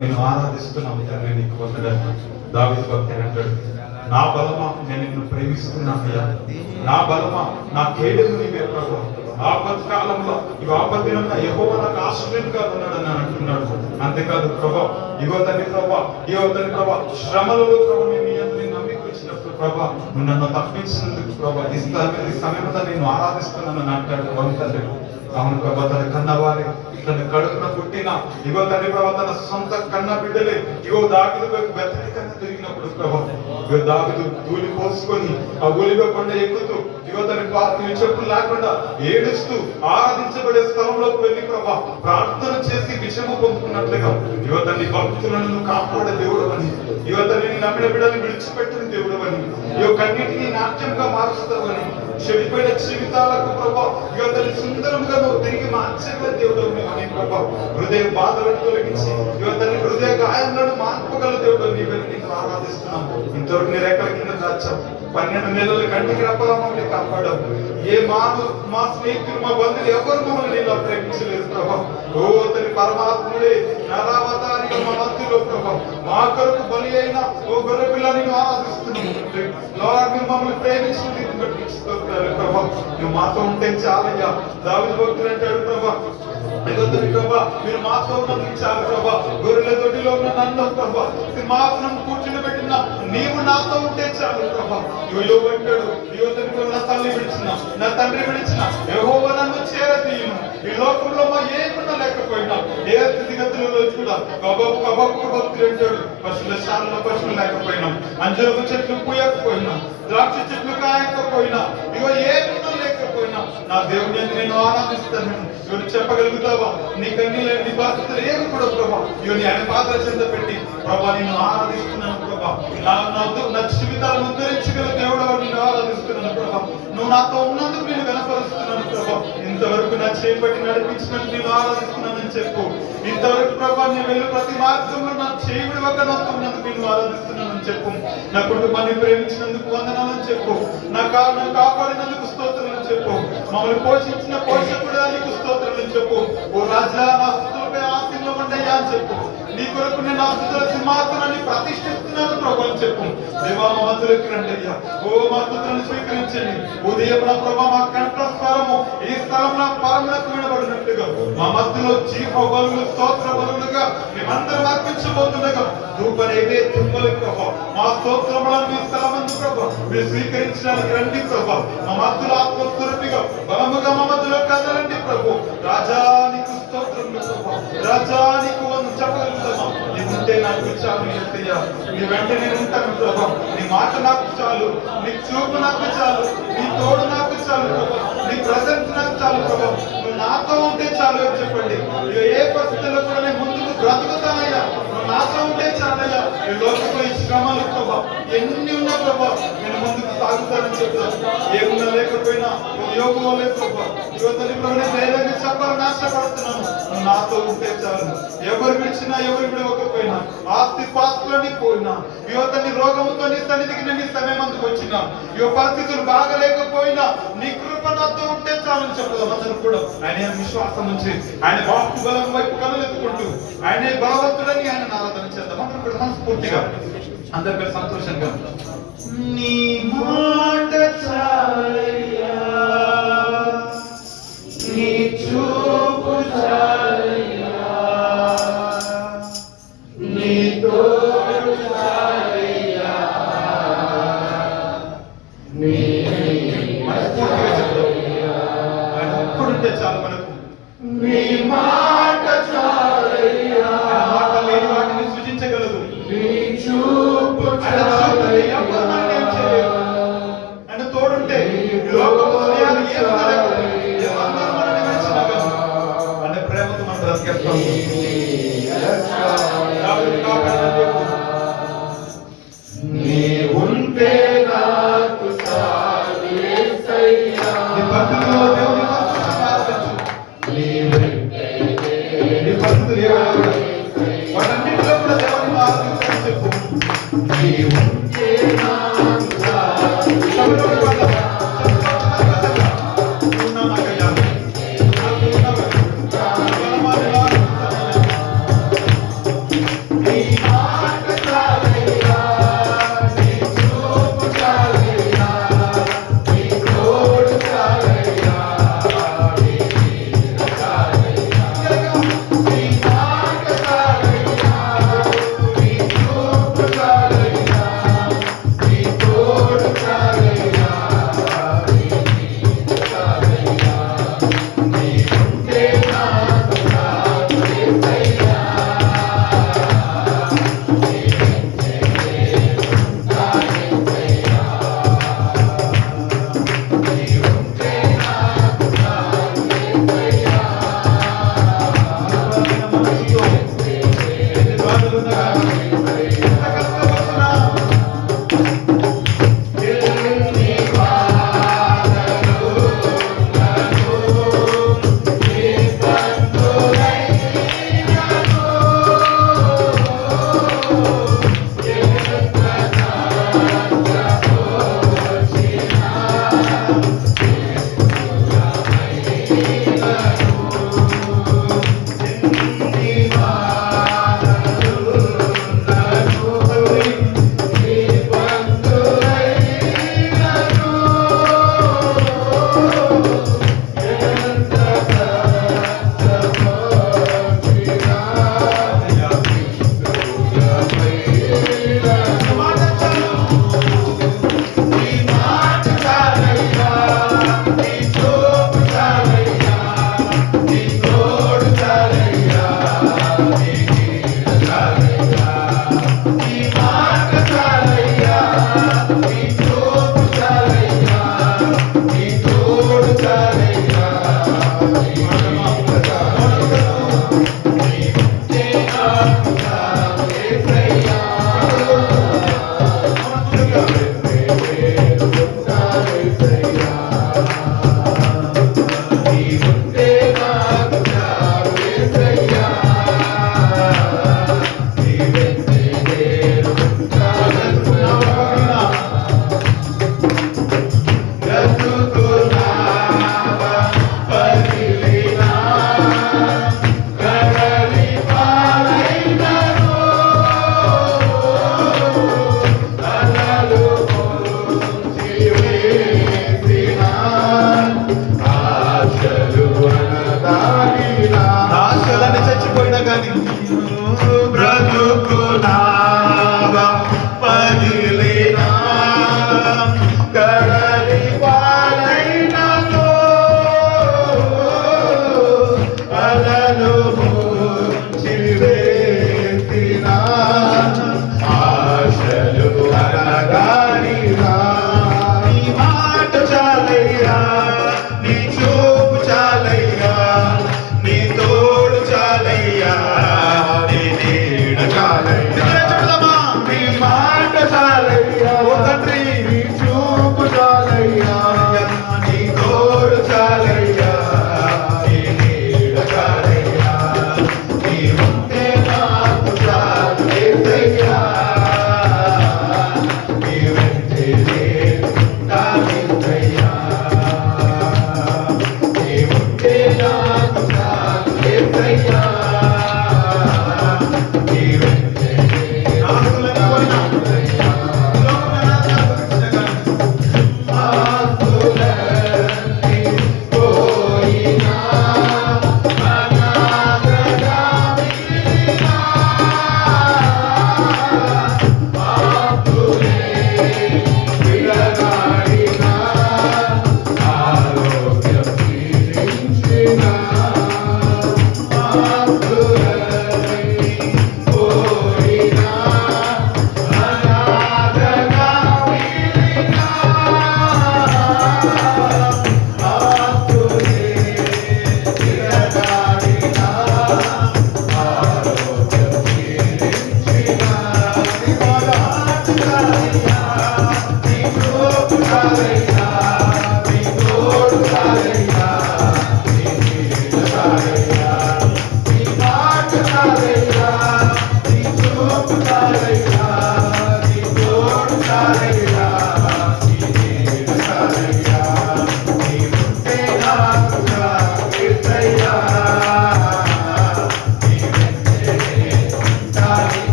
నేను ఆరాధిస్తున్నాను తండ్రి, నీకు వందనాలు. దావీదు భక్తుడు అంటాడు, నా బలమా నేను నిన్ను ప్రేమిస్తున్నానయ్యా, నా బలమా నా కేడెము నీవే ప్రభు. ఆపత్కాలంలో ఇవి ఆపత్తినంగా యెహోవా నాకు ఆశ్రయంగా ఉన్నాడని అంటున్నాడు. అంతేకాదు ప్రభా, ఇగో తండ్రి ప్రభా, ఇగో తండ్రి ప్రభా, శ్రమలలో ప్రభు నేను నమ్మికొచ్చినప్పుడు ప్రభా, నువ్వు నన్ను తప్పించినందుకు ప్రభా ఈ సమయంలో నేను ఆరాధిస్తున్నానని అంటాడు ప్రభు తండ్రి. అవును ప్రభా, తన కన్నవారి తన కడుపున పుట్టిన ఇగో తండ్రి ప్రభా, తన సొంత కన్న బిడ్డలే ఇగో దావీదు వ్యతిరేకంగా తిరిగినప్పుడు ప్రభా, ఇగో దావీదు ధూళి పోసుకొని ఆ ఒలివ కొండ ఎక్కుతూ ఇగో తన చెప్పులు లేకుండా ఏడుస్తూ ఆరాధించబడే స్థలంలోకి వెళ్ళి ప్రభా ప్రార్థన చేసి విషము పొందుకున్నట్లుగా ఇగో తండ్రి భక్తులను కాపాడే దేవుడు అని, ఇగో తండ్రి నమ్మిన బిడ్డని విడిచిపెట్టిన దేవుడు అని, ఇగో కన్నిటిని నాట్యంగా మారుస్తావని, చెడిపోయిన జీవితాలకు ప్రభా ఇగో తల్లి సుందరంగా నువ్వు తిరిగి మార్చగల దేవుడు అని ప్రభా, హృదయ బాధలను తొలగించి ఇగో తల్లి హృదయ గాయాలను మార్పగల దేవుడు నీవే నీకు ఆరాధిస్తున్నాం. ఇంతవరకు నీ రెక్కల కింద దాచావు, 12 నెలల కంటికి రెప్పలా మమ్మల్ని కాపాడావు. ఏ మా స్నేహితులు మా బంధువులు ఎవరు మమ్మల్ని నీలో ప్రేమించలేదు ప్రభా. ఓ తల్లి పరమాత్ముడే నరావతారిగా మా మధ్యలో ప్రభా మా కొరకు బలి అయిన ఓ గొర్రె పిల్లని ఆరాధిస్తున్నాము. లార్డ్, మీరు మమ్మల్ని ప్రేమించింది ప్రభా, నువ్వు మాతో ఉంటే చాలయ్యా. దావీదు భక్తుడు అంటాడు ప్రభా, ప్రభా మీరు మాతో ఉన్నది చాలు ప్రభా. గొర్రెల దొడ్డిలో ఉన్న నన్ను ప్రభా సింహాసనం కూర్చుని పెట్టిన నీవు నాతో ఉంటే చాలు ప్రభా. యోబు అంటాడు, నా తల్లి విడిచిన నా తండ్రి విడిచిన యెహోవా నన్ను చేరతీయును. ఈ లోకంలో మా ఏమన్నా లేకపోయినా ఏ స్థితిగతులలో కూడా కబాబు భక్తులు అంటాడు, పశువుల శాలలో పశువులు లేకపోయినా, అంజరపు చెట్లు పూయకపోయినా, ద్రాక్ష చెట్లు కాయకపోయినా, ఇగో ఏమన్నా లేకపోయినా నా దేవుని నేను ఆరాధిస్తాను. ఇవన్నీ చెప్పగలుగుతావా? నీ కన్నీళ్ళు నీ బాధ్యతలు ఏమి కూడా ప్రభా ఇవన్నీ ఆయన పాత్ర చెంద పెట్టి ప్రభా నేను ఆరాధిస్తున్నాను ప్రభా. నా జీవితాలను ఉద్ధరించగల దేవుడు నేను ఆరాధిస్తున్నాను ప్రభా. నువ్వు నాతో ఉన్నందుకు నేను కనపరుస్తున్నాను ప్రభా. ఇంతవరకు నా చేపట్టి నడిపించినట్టు నేను ఆరాధిస్తున్నానని చెప్పు. ఇంతవరకు ప్రభా నేను వెళ్ళి ప్రతి మార్గంలో నా చేయుడి వల్ల నాతో ఉన్నందుకు నేను ఆరాధిస్తున్నానని చెప్పు. నా కుటుంబాన్ని ప్రేమించినందుకు వందనాలని చెప్పు. నన్ను కాపాడినందుకు స్తోత్రాలని చెప్పు. మమ్మల్ని పోషించిన పోషకుడు నీకు స్తోత్రాలని చెప్పు. ఓ రాజా, నా స్తుతులపై ఆశీర్వాదం ఉండయ్యా అని చెప్పు. నీ కొరకు నేను ఆస్తుల సింహాసనాన్ని ప్రతిష్ఠిస్తున్నాను ప్రభు అని చెప్పు. దేవా, మా మధ్యలోకి రండి అయ్యా. ఓ మా స్తుతులను స్వీకరించండి. ఉదయం ప్రభా మా కంఠస్వరము ఈ స్థలంలో పరములకు వినబడినట్లుగా మా మధ్యలో జీవ బలులు స్తోత్ర బలులుగా మేమందరం అర్పించబోతుండగా ధూప నైవేద్యములు ప్రభా మా స్తోత్రములను మీ స్థలమందు ప్రభా మీరు స్వీకరించడానికి రండి ప్రభా. మా మధ్యలో ఆత్మస్వరూపిగా బలముగా మా మధ్యలో కదలండి ప్రభు. రాజా నీకు స్తోత్రములు ప్రభా. రాజా నీకు చెప్పగలుగుతామా? నీ ఉంటే నాకు చాలు యేసయ్యా. నీ వెంట నేను ఉంటాను ప్రభా. నీ మాట నాకు చాలు, నీ చూపు నాకు చాలు, నీ తోడు నాకు చాలు ప్రభా. నీ ప్రజెన్స్ నాకు చాలు ప్రభా. నువ్వు నాతో ఉంటే చాలు అని చెప్పండి. ఏ పరిస్థితుల్లో కూడా నేను ముందుకు బ్రతుకుతానయ్యా. నువ్వు నాతో ఉంటే చాలయ్యా. ఈ లోకంలో ఈ శ్రమలు ప్రభా ఎన్ని ఉన్నా ప్రభా నేను ముందుకు సాగుతానని చెప్తాను. ఏమున్నా లేకపోయినా యోగం వల్లే ప్రభా యువతని ధైర్యంగా చెప్పాలని ఆశపడుతున్నాను. నువ్వు నాతో ఉంటే చాలు. ఎవరు విడిచినా ఎవరు విడవకపోయినా, ఆస్తి పాస్తులని పోయినా, యువతని రోగముతో నీ సన్నిధికి నేను ఈ సమయం అందుకు వచ్చినా, యువ పరిస్థితులు బాగలేకపోయినా నీ కృప నాతో ఉంటే చాలని చెప్పదాం అందరూ కూడా. ఆయన విశ్వాసం నుంచి ఆయన వాక్కు బలం వైపు కనులెత్తుకుంటూ ఆయనే బలవంతుడని ఆయన ఆరాధన చేద్దాం. అందరూ కూడా మనస్ఫూర్తిగా అందరి పేరు సంతోషంగా నీ మాట చాలయ్యా, నీ చూపు చాలయ్యా, నీ తోడు చాలయ్యా, నీ ఆయన ఒక్కడుంటే చాలు మనకు. నీ మాట చాలయ్యా, మాట లేని వాటిని సృజించగలదు. నీ చూపు చాలయ్యా, ఆయన తోడుంటే లోకము అనే ప్రేమతో మనం బ్రతికేస్తాం. నీ ఉంటే నాకు చాలు యేసయ్యా. నీ పరిస్థితుల్లో దేవుని సంతోషించు. నీ పరిస్థితులు ఏమైనా కూడా వాటన్నిటిలో కూడా దేవుని ఆరాధించని చెప్పు. నీ ఉంటే నాకు చాలు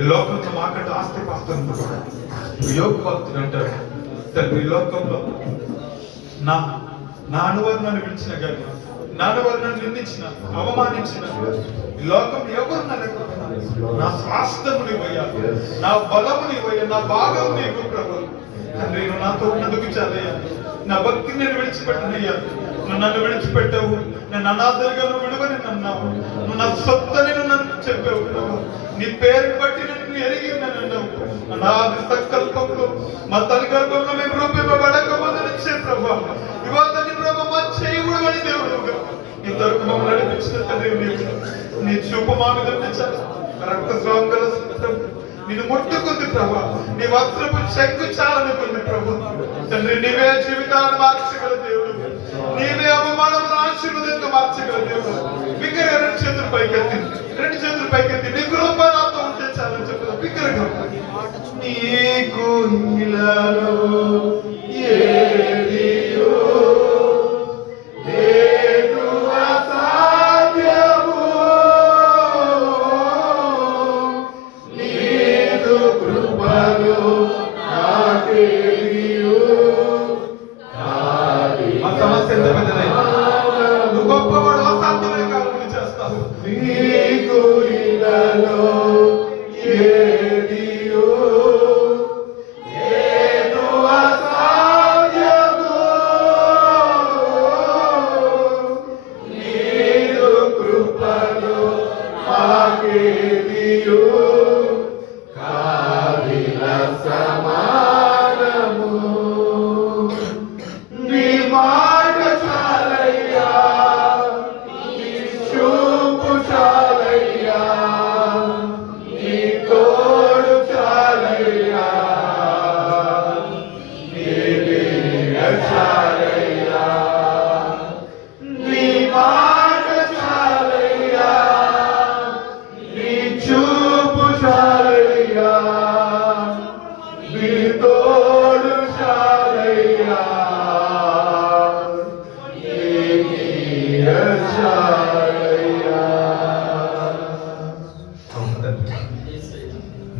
ఈ లోకంలో మాకంటే ఆస్తి పాస్తులు యోగ భక్తుడు అంటాడు, తండ్రి లోకంలో నా నా అనువాదం నన్ను పిలిచిన కానీ నన్ను వారు నన్ను నిందించిన, అవమానించిన ఈ లోకం ఎవరు నా స్వాస్థ్యము నీవయ్యా, నా బలము నీవయ్యా, నా భాగం నీకు ప్రభు. తండ్రి నువ్వు నాతో ఉన్నందుకు చాలయ్యా. నా భక్తిని నేను విడిచిపెట్టనయ్యా. నువ్వు నన్ను విడిచిపెట్టావు, నన్ను అనాథలుగా నువ్వు విడువని అన్నావు. నువ్వు నా సొత్తని నన్ను చెప్పావు ప్రభు. నీ పేరుని బట్టి నేను ఎరిగి అన్నావు. అనాది సంకల్పంలో మా తల్లి గర్భంలో మేము రూపింపబడక ముందు నుంచే ప్రభు ఇవాళ నీ ప్రభు మా చేయవుడు అని దేవుడుగా ఇంతవరకు మమ్మల్ని నడిపించిన తండ్రి నీ చూపు మా మీద చాలు. రక్తస్రావం గల నిన్ను ముట్టుకుంది ప్రభు. నీ వస్త్రపు శంకు చాలనుకుంది ప్రభు. తండ్రి నీవే జీవితాన్ని మార్చగల దేవుడు, నీవే అవమానమును ఆశీర్వాదంగా మార్చగల దేవుడు. బిగ్గరగా రెండు చేతులు పైకెత్తి నీ కృప నాతో ఉంటే చాలని చెప్పదు. బిగ్గరగా నీకు ఇలాలో ఏదియో లేదు అసాధ్యము, నీదు కృపలో నాకేదియో. మా సమస్య ఎంత పెద్దదైనా నువ్వు గొప్పవాడు, అసాధ్యమైన కార్యములు చేస్తావు. నీకు ఇలాలో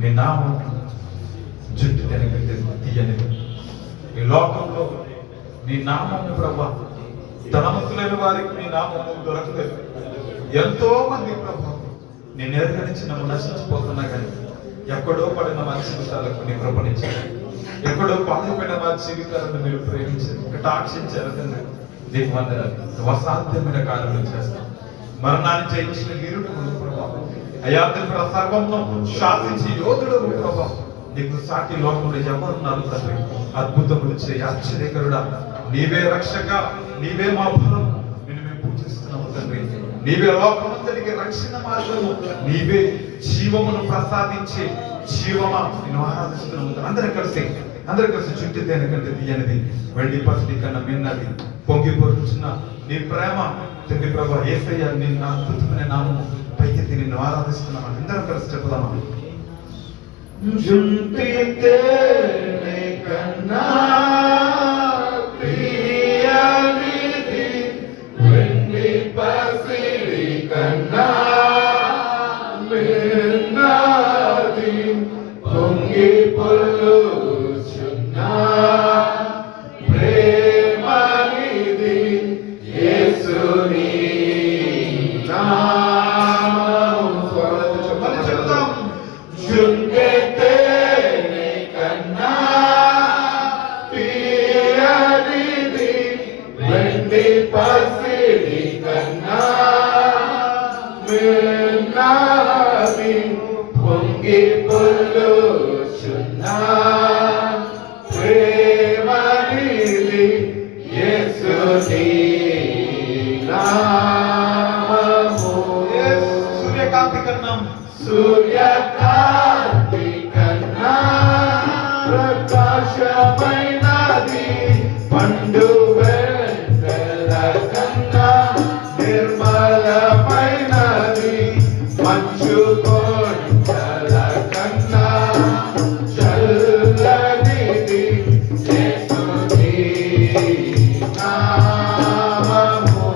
నీ నామం జుట్టు తెనకంటే తీయనిది. ఈ లోకంలో నీ నామము ప్రభా ధనవంతులైన వారికి నీ నామము దొరకలేదు. ఎంతో మంది ప్రభా నేను ఎరగనించి నన్ను నశించిపోతున్నా కానీ ఎక్కడో పడిన వారి జీవితాలకు నీ కృపణించారు. ఎక్కడో పాల్గొన్న వారి జీవితాలను మీరు ప్రేమించారు, కటాక్షించారు. తండ్రి నీకు వందనాలు. అసాధ్యమైన కార్యములు చేస్తాం. మరణాన్ని జయించిన వీరుడు ప్రభా. అయ్యా తండ్రి సర్వంలో శాసించి యోధుడు ప్రభా. నీకు సాటి లోకంలో ఎవరున్నారు తండ్రి? అద్భుతములు చేయి ఆశ్చర్యకరుడా. నీవే రక్షక, నీవే మా బలం. నిన్ను మేము పూజిస్తున్నాము తండ్రి. నీవే లోకమంతటికి రక్షణ మార్గము, నీవే జీవమును ప్రసాదించే జీవమా. నిన్ను ఆరాధిస్తున్నాము. అందరూ కలిసి చుట్టూ తేనకంటే తీయనిది, వెండి పసిడి కన్నా మిన్నది, పొంగి పొరుచున్న నీ ప్రేమ తండ్రి ప్రభా. యేసయ్య నిన్ను అద్భుతమైన నామము పైకెత్తి నిన్ను ఆరాధిస్తున్నాం. అందరం కలిసి చెప్పుదామా? కన్నా ప్రియనిది వెండి పసిడి కన్నా మిన్నది, పొంగి పొల్లుచున్న ప్రేమనిది యేసుని నామము. చెప్పాలి, చెప్తాం. పసిడి కన్నా మిన్నది, పొంగి పొల్లుచున్న ప్రేమనిది యేసుని నామము. సూర్యకాంతి కన్నా ప్రకాశమైనది, పండు నిర్మలమైనది, మంచు కొండల కన్నా చల్లనిది యేసుని నామము.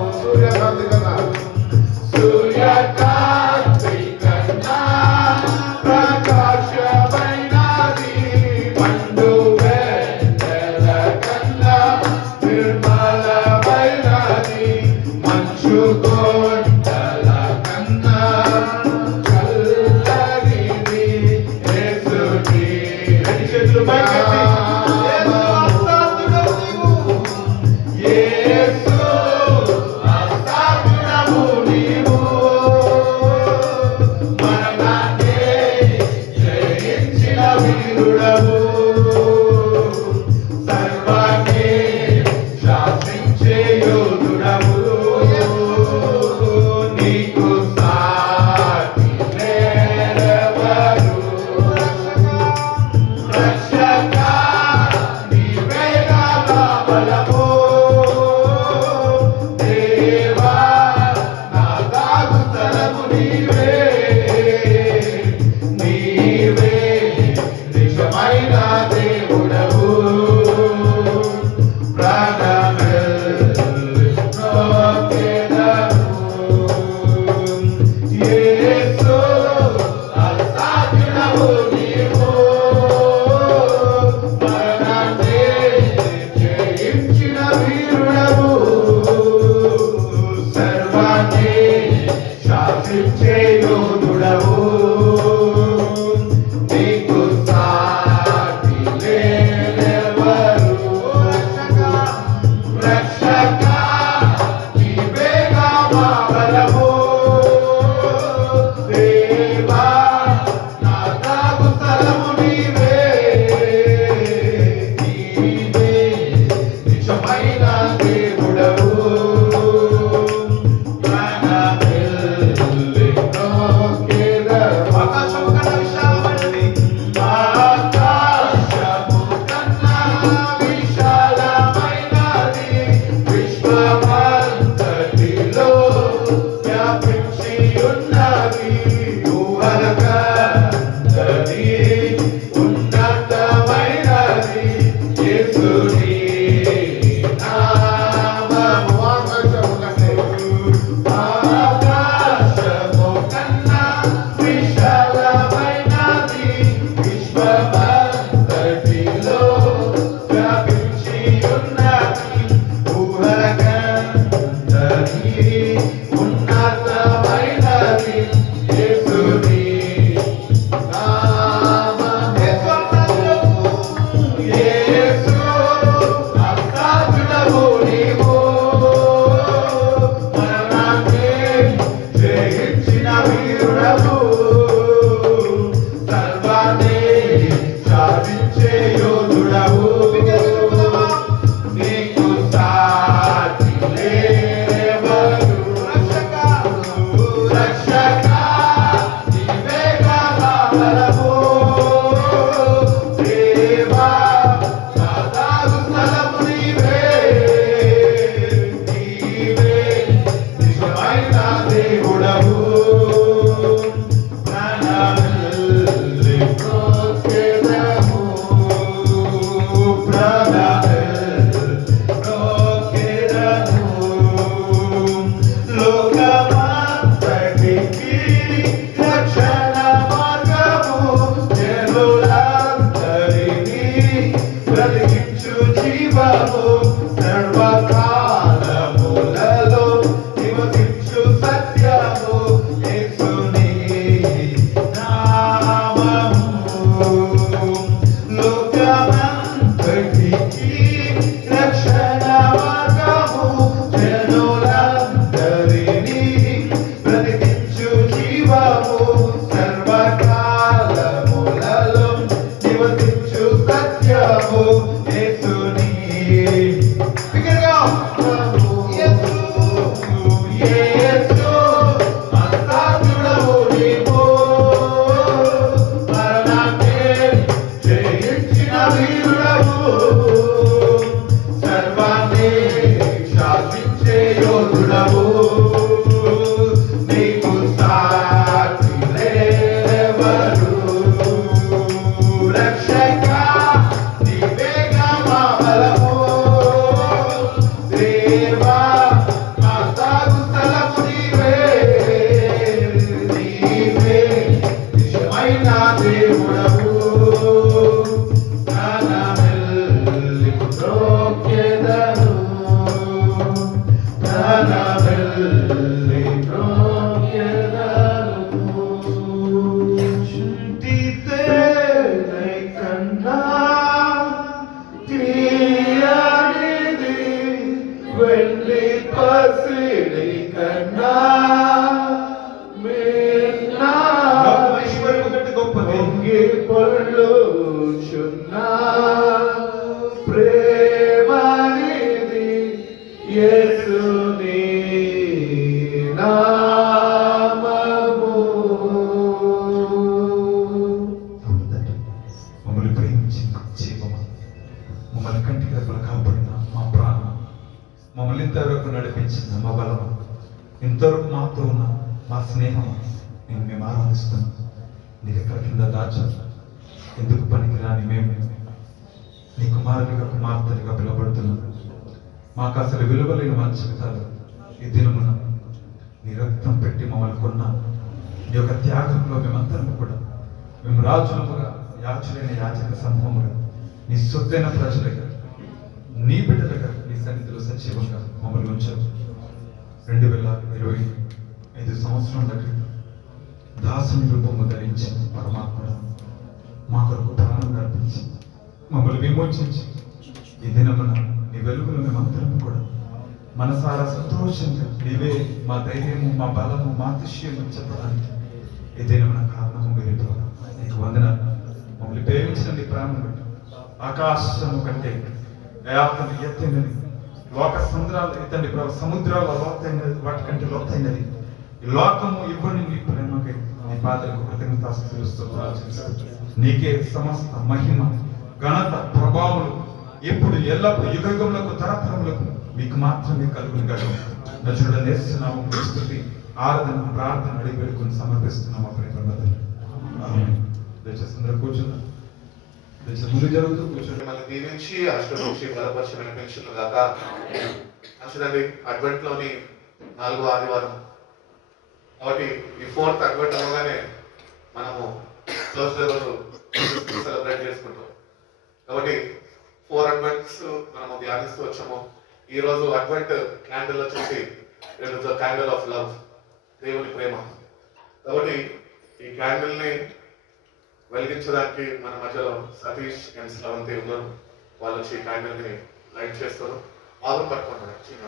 సూర్యకాంతి కన్నా ప్రకాశమైనది, పండు వెన్నెల కన్నా నిర్మలమైనది, మంచు యోధుడవు నీకు సాటి లేరెవరు రక్షక నీవేగా మా బలము దేవా నా తాగు స్థలము నీవే నిజమైన దేవుడవు ఆకాశము కన్నా విశాలమైనది ఆకాశము కన్నా విశాలమైనది విశ్వమంతటిలో వ్యాపించి ఉన్నది ఊహలకందరి ఉన్నతమైనది యేసుని నామము ఆకాశము కన్నా విశాలమైనది విశ్వమంతటిలో వ్యాపించి ఉన్నది ఊహలకందరి ఉన్నతమైనది యేసుని నామము యేసు అసాధ్యుడవు నీవు మరణాన్ని జయించిన వీరుడవు సర్వాన్ని సాధించే యోధుడవు నీకు సాటి లేరెవరు రక్షక నీవేగా మా బలము దేవా నా తాగు స్థలము నీవే నిజమైన దేవుడవు ప్రాణమిల్లి బ్రోకెదము లోకమంతటికి రక్షణ మార్గము జనులందరినీ బ్రతికించు జీవము సర్వకాలములలో నివసించు సత్యము యేసుని నామము లోకమంతటికి రక్షణ మార్గము జనులందరినీ బ్రతికించు జీవము సర్వకాలములలో నివసించు సత్యము యేసుని బిగ్గరగా యేసు యేసు అసాధ్యుడవు నీవు మరణాన్ని జయించిన వీరుడవు సర్వాన్ని శాసించే యోధుడవు నీకు సాటి లేరెవరు రక్షక నీవేగా మా బలము దేవా నా తాగు స్థలము నీవే నిజమైన దేవుడవు ప్రాణమిల్లి బ్రోకెదను ప్రాణమిల్లి బ్రోకెదను చుంటితేనై కన్నా తీయనిది వెండి పసిడి కన్నా మిన్నా పొంగి పొర్లుచున్నా ప్రేమనిది యేసుని నామము మమ్మల్ని ప్రేమించి జీవమా మమ్మల్ని కంటికి రెప్పలు కాపాడిన మా ప్రాణం మమ్మల్ని ఇంతవరకు నడిపించిన మా బలం ఇంతవరకు మాతో ఉన్న మా స్నేహం నేను మేము ఆరాధిస్తున్నాం నీ రెక్కల కింద దాచారు ఎందుకు పనికిరాని మేము నీ కుమారునిగా కుమార్తెలుగా పిలువబడుతున్నాం మాకు అసలు విలువలేని మా జీవితాలు ఈ దినమున నీ రక్తం పెట్టి మమ్మల్ని కొన్న నీ యొక్క త్యాగంలో మేమందరం కూడా మేము రాజులుగా యాచులైన యాచక సమూహముగా నీ సొత్తైన ప్రజలుగా నీ బిడ్డలుగా నీ సన్నిధిలో సజీవంగా మమ్మల్ని ఉంచారు. 2025 సంవత్సరం దాసుని రూపము ధరించి పరమాత్మ మా కొరకు ప్రాణం నడిపించి మమ్మల్ని విమోచించి ఈ దినమున నీ వెలుగులో మేమందరం కూడా మనసారా సంతోషంగా నీవే మా ధైర్యము, మా బలము, మా అతిశయము చెప్పడానికి ఈ దినమున కారణము మీరే ప్రభు. నీకు వందనాలు. మమ్మల్ని ప్రేమించిన నీ ప్రాణం బట్టి ఆకాశము కంటే ఎత్తైనది, లోక సముద్రాలు ఇతండి ప్రభు, సముద్రాల లోతైనది, వాటి కంటే లోతైనది ఈ లోకము ఇవ్వని నీ ప్రేమకై నీ పాదలకు కృతజ్ఞతాస్తుతులు. నీకే సమస్త మహిమ, ఘనత, ప్రభావములు ఇప్పుడు ఎల్లప్పుడు యుగములకు తరతరములకు మీకు మాత్రమే కలుగును గలవు. నజరుడ నేస్తున్నాము స్తుతి, ఆరాధన, ప్రార్థన అడిగి పెట్టుకుని సమర్పిస్తున్నాము. దయచేసి అందరూ కూర్చున్నాం. దయచేసి ముందు జరుగుతూ కూర్చోండి. మళ్ళీ దీవించి అష్టదోషి బలపరిచి నడిపించిన దాకా మంచిదండి. అడ్వెంట్ లోని 4వ ఆదివారం కాబట్టి ఈ 4th అడ్వెంట్ అవగానే మనము థర్స్డే రోజు సెలబ్రేట్ చేసుకుంటాం. కాబట్టి 4 అడ్వెంట్స్ మనము ధ్యానిస్తూ వచ్చాము. ఈ రోజు అడ్వెంట్ క్యాండిల్ వచ్చేసి క్యాండిల్ ఆఫ్ లవ్, దేవుని ప్రేమ. కాబట్టి ఈ క్యాండిల్ ని వెలిగించడానికి మన మధ్యలో సతీష్ అండ్ శ్రవంతి ఉన్నారు. వాళ్ళు వచ్చి క్యాండిల్ ని లైట్ చేస్తారు. ఆదం పట్టుకుంటారు చిన్న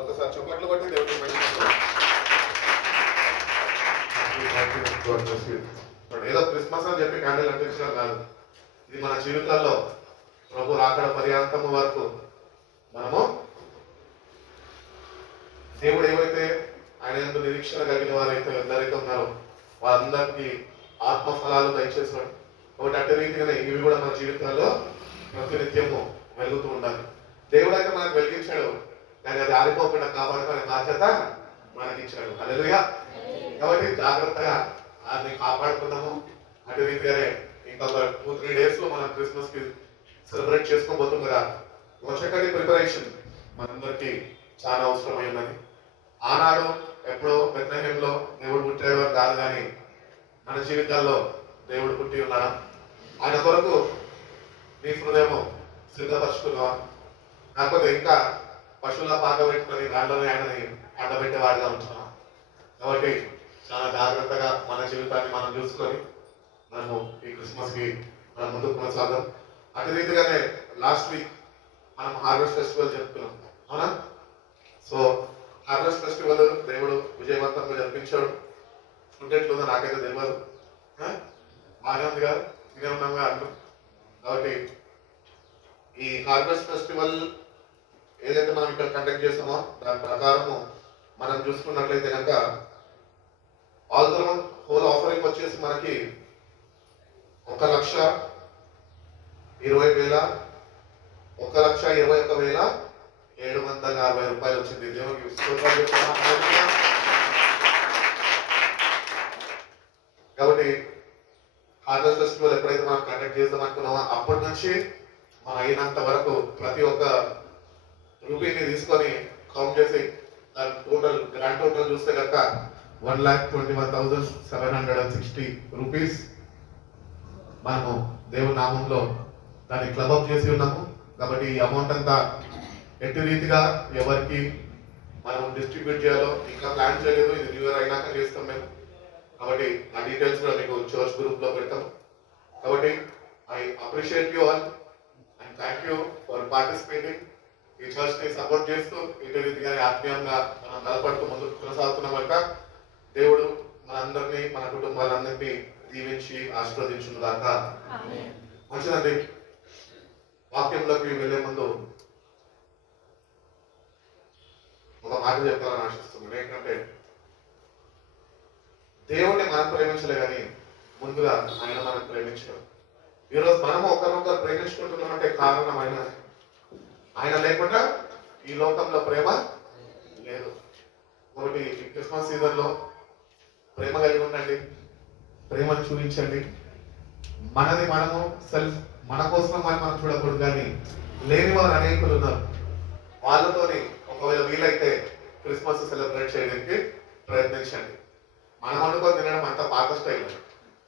ఒకసారి చప్పట్లు కొట్టి దేవుడిని ఏదో క్రిస్మస్ అని చెప్పి క్యాండిల్ అంటించడం కాదు. ఇది మన జీవితాల్లో ప్రభు రాకడ పర్యాంతము వరకు మనము దేవుడు ఏవైతే ఆయన యందు నిరీక్షణ కలిగిన వారైతే ఎందరైతే ఉన్నారో వాళ్ళందరికీ ఆత్మఫలాలు దయచేసాడు. కాబట్టి అట్టి రీతిగానే ఇవి కూడా మన జీవితాల్లో ప్రతినిత్యము వెలుగుతూ ఉండాలి. దేవుడు అయితే మనకు వెలిగించాడు, కానీ అది ఆరిపోకుండా కాపాడుకునే బాధ్యత మనకిచ్చాడు. హల్లెలూయా. కాబట్టి జాగ్రత్తగా దాన్ని కాపాడుకున్నాము. అటు రీతిగానే ఇంకొక 2-3 డేస్ లో మనం క్రిస్మస్ కి సెలబ్రేట్ చేసుకోబోతుంది కదా. ఒక చక్కటి ప్రిపరేషన్ మనందరికీ చాలా అవసరమై ఉన్నది. ఆనాడు ఎప్పుడో బెత్లెహేంలో దేవుడు పుట్టేవారు కాదు, కానీ మన జీవితాల్లో దేవుడు పుట్టి ఉన్నాడా? ఆయన కొరకు నీ హృదయం సిద్ధపరుచుకున్నావా? కాకపోతే ఇంకా పశువుల పాక పెట్టుకొని దాంట్లోనే ఆయనని అండబెట్టేవాడిగా ఉంటున్నాం. కాబట్టి చాలా జాగ్రత్తగా మన జీవితాన్ని మనం చూసుకొని మనము ఈ క్రిస్మస్ కి మనం ముందుకు కొనసాగం. అటు రీతిగానే లాస్ట్ వీక్ మనం హార్వెస్ట్ ఫెస్టివల్ జరుపుకున్నాం, అవునా? సో హార్వెస్ట్ ఫెస్టివల్ దేవుడు విజయవంతంగా జరిపించాడు. ఫుడ్ ఎట్లుందో నాకైతే తెలియదు, బాగానే ఉంది కదా, ఇదే ఉన్నాగా అంటాం. కాబట్టి ఈ హార్వెస్ట్ ఫెస్టివల్ ఏదైతే మనం ఇక్కడ కండక్ట్ చేస్తామో దాని ప్రకారము మనం చూసుకున్నట్లయితే కనుక ఆల్ ద హోల్ ఆఫరింగ్ వచ్చేసి మనకి 1,21,760 రూపాయలు వచ్చింది. దేవునికి కాబట్టి హార్వెస్ట్ ఫెస్టివల్ ఎప్పుడైతే మనం కండక్ట్ చేద్దాం అనుకున్నామో అప్పటి నుంచి మనం అయినంత వరకు ప్రతి ఒక్క రూపీని తీసుకొని కౌంట్ చేసి దాని టోటల్ గ్రాండ్ టోటల్ చూస్తే కనుక 1,21,760 రూపీస్ మనము దేవుని నామంలో దాన్ని క్లబ్ అప్ చేసి ఉన్నాము. కాబట్టి ఈ అమౌంట్ అంతా ఎట్టి రీతిగా ఎవరికి మనం డిస్ట్రిబ్యూట్ చేయాలో ఇంకా ప్లాన్ చేయలేదు. ఇది న్యూ ఇయర్ అయినాక చేస్తాం మేము. కాబట్టి ఆ డీటెయిల్స్ కూడా మీకు చర్చ్ గ్రూప్ లో పెడతాం. కాబట్టి I appreciate you all and thank you for participating. ఈ చర్చ్ ని సపోర్ట్ చేస్తూ ఇటు రీతిగా ఆత్మీయంగా మనం బలపడుతూ ముందుకు కొనసాగుతున్నామంట. దేవుడు మనందరినీ మన కుటుంబాలందరినీ దీవించి ఆశీర్వదించును గాక. మంచిదండి. వాక్యంలోకి వెళ్లే ముందు ఒక మాట చెప్పాలని ఆశిస్తున్నాను. ఏంటంటే దేవుణ్ణి మనం ప్రేమించలే కానీ ముందుగా ఆయన మనం ప్రేమించాడు. ఈరోజు మనము ఒకరినొకరు ప్రేమించుకుంటున్నామంటే కారణం ఆయన లేకుండా ఈ లోకంలో ప్రేమ లేదు. ఒకటి క్రిస్మస్ సీజన్ లో ప్రేమ కలిగి ఉండండి, ప్రేమను చూపించండి. మనది మనము సెల్ఫ్, మన కోసం మనం చూడకూడదు. కానీ లేని వారు అనేకులు ఉన్నారు, వాళ్ళతోని ఒకవేళ వీలైతే క్రిస్మస్ సెలబ్రేట్ చేయడానికి ప్రయత్నించండి. మనం అనుకొని తినడం అంత పాత స్టైల్,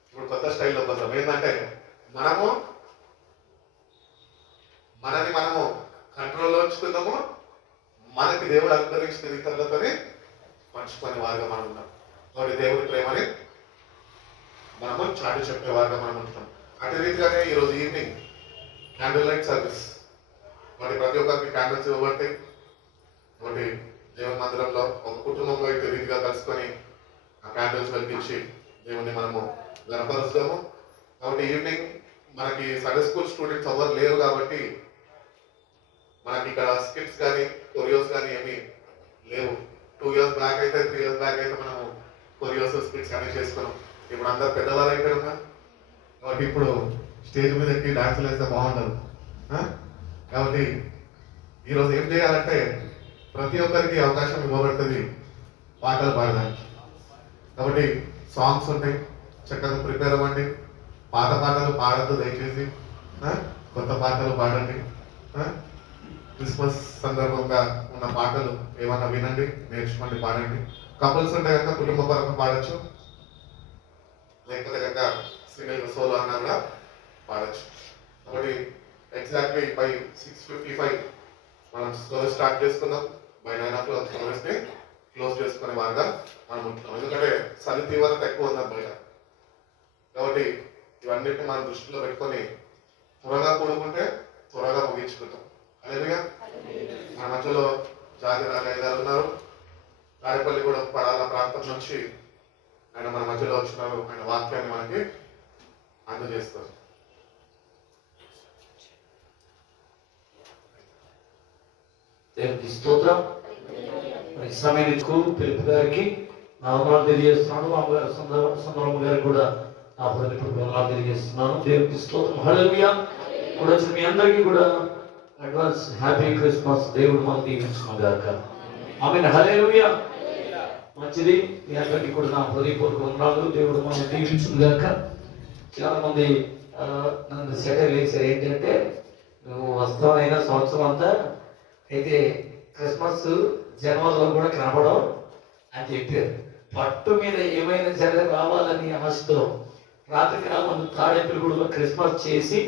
ఇప్పుడు కొత్త స్టైల్లో కోసం ఏంటంటే మనని మనము కంట్రోల్లో ఉంచుకుందాము, మనకి దేవుడు అనుగ్రహించిన ఇతరులతోనే పంచుకునే వారుగా మనం ఉన్నాం. కాబట్టి దేవుడి ప్రేమని మనము చాటి చెప్పే వారుగా మనం ఉంటాం. అదే రీతిగానే ఈరోజు ఈవినింగ్ క్యాండిల్ లైట్ సర్వీస్, మరి ప్రతి ఒక్కరికి క్యాండిల్స్ ఇవ్వబడతాయి. ఒకటి దేవుని మందిరంలో ఒక కుటుంబంలో అయితే రీతిగా కలుసుకొని ఆ క్యాండిల్స్ వెలిగించి దేవుని మనము గణపరుస్తాము. కాబట్టి ఈవినింగ్ మనకి సండే స్కూల్ స్టూడెంట్స్ ఎవరు లేరు కాబట్టి మనకి ఇక్కడ స్కిట్స్ కానీ కొరియోస్ కానీ ఏమీ లేవు. 2 years బ్యాక్ అయితే 3 years బ్యాక్ అయితే మనము కొరియోస్ స్కిట్స్ కానీ చేసుకున్నాం. ఇప్పుడు అందరు పెద్దవారు అయిపోయాం కాబట్టి ఇప్పుడు స్టేజ్ మీద ఎక్కి డాన్సులు వేస్తే బాగుండదు. కాబట్టి ఈరోజు ఏం చేయాలంటే ప్రతి ఒక్కరికి అవకాశం ఇవ్వబడుతుంది పాటలు పాడడానికి. కాబట్టి సాంగ్స్ ఉంటాయి, చక్కగా ప్రిపేర్ అవ్వండి. పాత పాటలు పాడద్దు దయచేసి, కొత్త పాటలు పాడండి. క్రిస్మస్ సందర్భంగా ఉన్న పాటలు ఏమన్నా వినండి, నేర్చుకోండి, పాడండి. కపుల్స్ ఉంటే కనుక కుటుంబ పరంగా పాడచ్చు, లేకపోతే కనుక సింగిల్ సోలో అన్నా కూడా పాడచ్చు. కాబట్టి ఎగ్జాక్ట్లీ బై 6:55 మనం సర్వీస్ స్టార్ట్ చేసుకుందాం. బై 9 o'clock సర్వీస్ని క్లోజ్ చేసుకునే వారుగా మనం ఉంటున్నాం. ఎందుకంటే చలి తీవ్రత ఎక్కువ ఉన్నది బయట. కాబట్టి ఇవన్నిటిని మనం దృష్టిలో పెట్టుకొని త్వరగా కూడుకుంటే త్వరగా ముగించుకుంటాం. అదేవిధంగా మన మధ్యలో జాతిరాజయ్య గారు ఉన్నారు, తాడేపల్లి కూడా పడాల ప్రాంతం నుంచి ఆయన మన మధ్యలో వచ్చినారు. ఆయన వాక్యాన్ని మనకి అందజేస్తారు. దేవునికి స్తోత్రం. ఇస్లామీకు పిలుపు గారికి నా వందనాలు తెలియజేస్తున్నాను. అమ్మగారు సుందరమ్మ గారికి కూడా నా హృదయపూర్వక వందనాలు తెలియజేస్తున్నాను. దేవునికి స్తోత్రం. హల్లెలూయా. కూడా వచ్చిన మీ అందరికీ కూడా అడ్వాన్స్ హ్యాపీ క్రిస్మస్. దేవుడు మనం దీవించుకున్న గాక. ఆమేన్. హల్లెలూయా. మంచిది. మీ అందరికీ కూడా నా హృదయపూర్వక వందనాలు. దేవుడు మనం దీవించును గాక. చాలా మంది నన్ను సెటిల్ చేశారు, ఏంటంటే నువ్వు వస్తావైనా సంవత్సరం అంతా అయితే క్రిస్మస్ జనవరిలో కూడా కనపడం అని చెప్పారు. పట్టు మీద ఏమైనా సరే రావాలని ఆశతో రాత్రికి రామని తాడేపల్లిగూడలో క్రిస్మస్ చేసి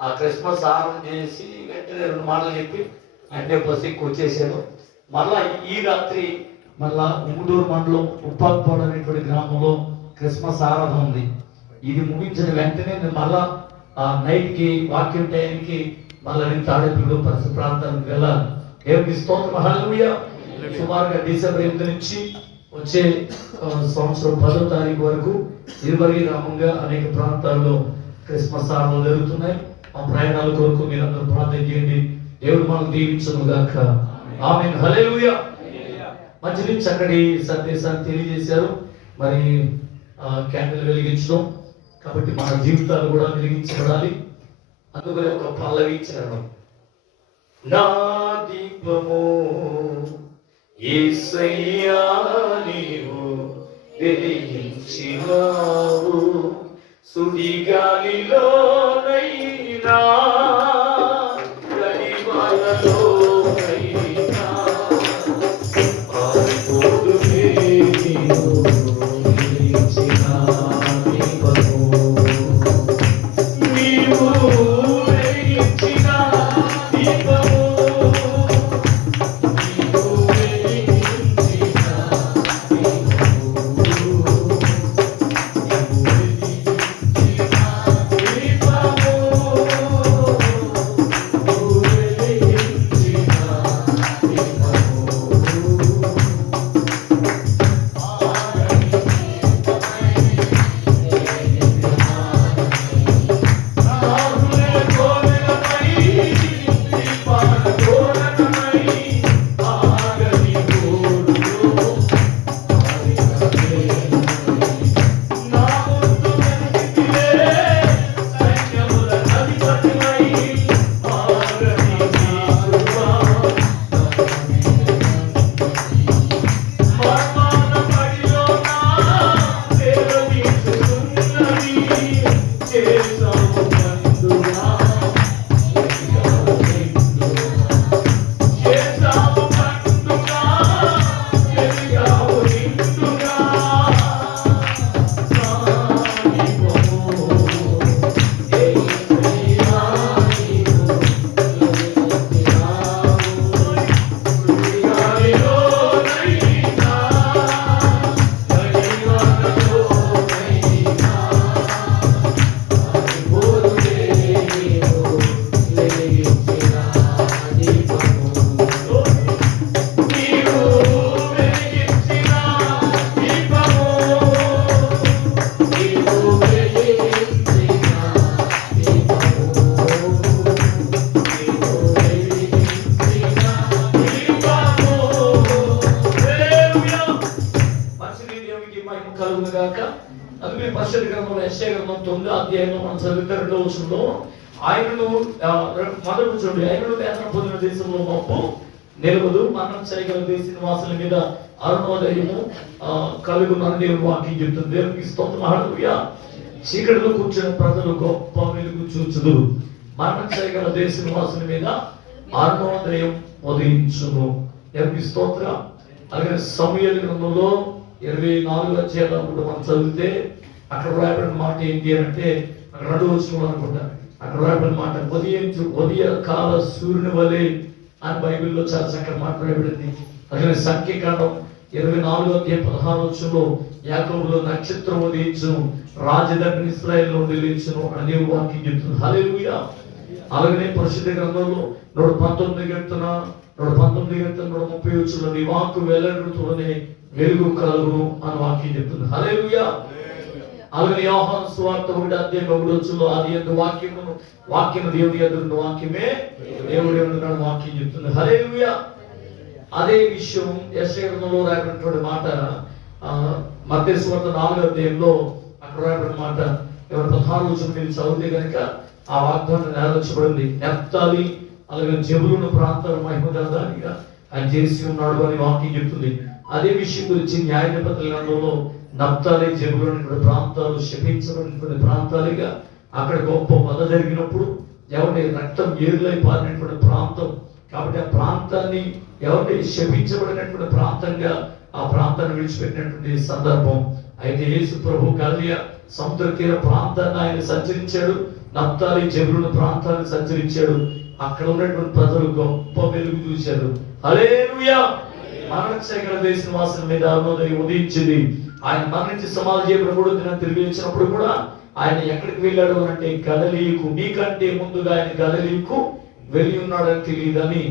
ఆ క్రిస్మస్ ఆరంభం చేసి వెంటనే 2 మాటలు చెప్పి అంటే బస్సు ఎక్కువ వచ్చేసాను. మళ్ళా ఈ రాత్రి మళ్ళా ఉంగుటూరు మండలం ఉప్పాకుపాడు అనేటువంటి గ్రామంలో క్రిస్మస్ ఆరాధన ఉంది. ఇది ముగించిన వెంటనే నేను మళ్ళా ఆ నైట్కి వాక్యం టైంకి మళ్ళీ నేను తాడేపల్లిగూడెం పరిసర ప్రాంతానికి వెళ్ళాలి. దేవునికి స్తోత్రం. హల్లెలూయా. సుమారుగా డిసెంబర్ 8 నుంచి వచ్చే సంవత్సరం 10వ తారీఖు వరకు నిర్వహీరామంగా అనేక ప్రాంతాల్లో క్రిస్మస్ ఆరాధనలు జరుగుతున్నాయి. ఆ ప్రయాణాల కొరకు మీరందరూ ప్రార్థన చేయండి. దేవుడు మనం దీవించును గాక. ఆమేన్. హల్లెలూయా. మంచిది. చక్కటి సందేశాన్ని తెలియజేశారు. మరి క్యాండిల్ వెలిగించడం కాబట్టి మన జీవితాలు కూడా వెలిగించబడాలి. అందుకనే ఒక పల్లవి ఇచ్చారు. నా దీపము యేసయ్యా నీవు వెలిగించినావు, సుడిగాలిలోనైనా గడివానలోనైనా ఆరిపోదునే నీవు వెలిగించిన దీపము. నీవు వెలిగించిన దీపము, నీవు వెలిగించిన దీపము. గాక. అందుకే పరిశుద్ధ గ్రంథంలో యెషయా గ్రంథం 9వ అధ్యాయంలో మనం చదివితే 2వ వచనంలో ఆయనను మొదటి చూడండి, ఆయనను వేదన పొందిన దేశంలో మబ్బు నిలవదు, మరణం చేయగల దేశ నివాసుల మీద అరుణోదయము కలుగునని దేవుని వాక్యం చెప్తుంది. దేవునికి స్తోత్రం. హల్లెలూయా. చీకటిలో కూర్చున్న ప్రజలు గొప్ప వెలుగు చూచుదురు, మరణం చేయగల దేశ నివాసుల మీద అరుణోదయం ఉదయించును. దేవునికి స్తోత్రం. అలాగే సమూయేలు గ్రంథంలో 24వ అధ్యాయం కూడా మనం చదివితే అక్కడ రాయబడిన మాట ఏంటి అంటే, అక్కడ 2వ వచనంలో అనుకుంటా అక్కడ రాయబడిన మాట ఉదయ కాల సూర్యుని వలె అని బైబిల్లో చాలా చక్కగా మాట్లాడబడింది. అలాగే సంఖ్యాకాండం 24వ అధ్యాయం 16వ వచనంలో యాకోబులో నక్షత్రం ఉదయించును, రాజధాని ఇశ్రాయేలులో నిలిచును అనే వాక్యం చెప్తుంది. హల్లెలూయా. అలాగనే పరిశుద్ధ గ్రంథంలో 119 కీర్తన 130 వచనంలో నీ వాక్కు వెల్లడుతూనే వెలుగు కలుగును అని వాక్యం చెప్తుంది. హల్లెలూయా. అలాగే యోహాను సువార్త 1వ అధ్యాయం 1వ వచనంలో ఆది యందు వాక్యము దేవుని యందు వాక్యమే దేవుడి యందు వాక్యం చెప్తుంది. హల్లెలూయా. అదే విషయం యెషయా గ్రంథంలో రాయబడినటువంటి మాట మత్తయి సువార్త 4వ అధ్యాయంలో అక్కడ రాయబడిన మాట 16వ వచనం మీరు చదివితే కనుక ఆ వాగ్దానం నెరవేర్చబడింది. నఫ్తాలి అలాగే జెబూలూను ప్రాంతాల మహిమదానిగా ఆయన చేసి ఉన్నాడు అని వాక్యం చెప్తుంది. అదే విషయం గురించి న్యాయాధిపతుల గ్రంథంలో నఫ్తాలి జెబూలూను ప్రాంతాలు శపించబడినటువంటి ప్రాంతాలుగా, అక్కడ గొప్ప వధ జరిగినప్పుడు ఎవరి రక్తం ఏరులై పారినటువంటి ప్రాంతం కాబట్టి ఆ ప్రాంతాన్ని ఎవరి శపించబడినటువంటి ప్రాంతంగా ఆ ప్రాంతాన్ని విడిచిపెట్టినటువంటి సందర్భం. అయితే యేసు ప్రభు గలిలయ సముద్ర తీర ప్రాంతాన్ని ఆయన సంచరించాడు, నఫ్తాలి జెబూలూను ప్రాంతాన్ని సంచరించాడు. అక్కడ ఉన్నటువంటి ప్రజలు గొప్ప వెలుగు చూశారు. హల్లెలూయా. మరణం చేయగల దేశ నివాసుల మీద అరుణోదయం ఉదయించింది. ఆయన మరణించి సమాధి చేయబడిన 3వ దినాన్ని తిరిగి లేచినప్పుడు కూడా ఆయన ఎక్కడికి వెళ్ళాడు అంటే గలిలయకు, మీకంటే ముందుగా ఆయన గలిలయకు వెళ్ళి ఉన్నాడని తెలియదని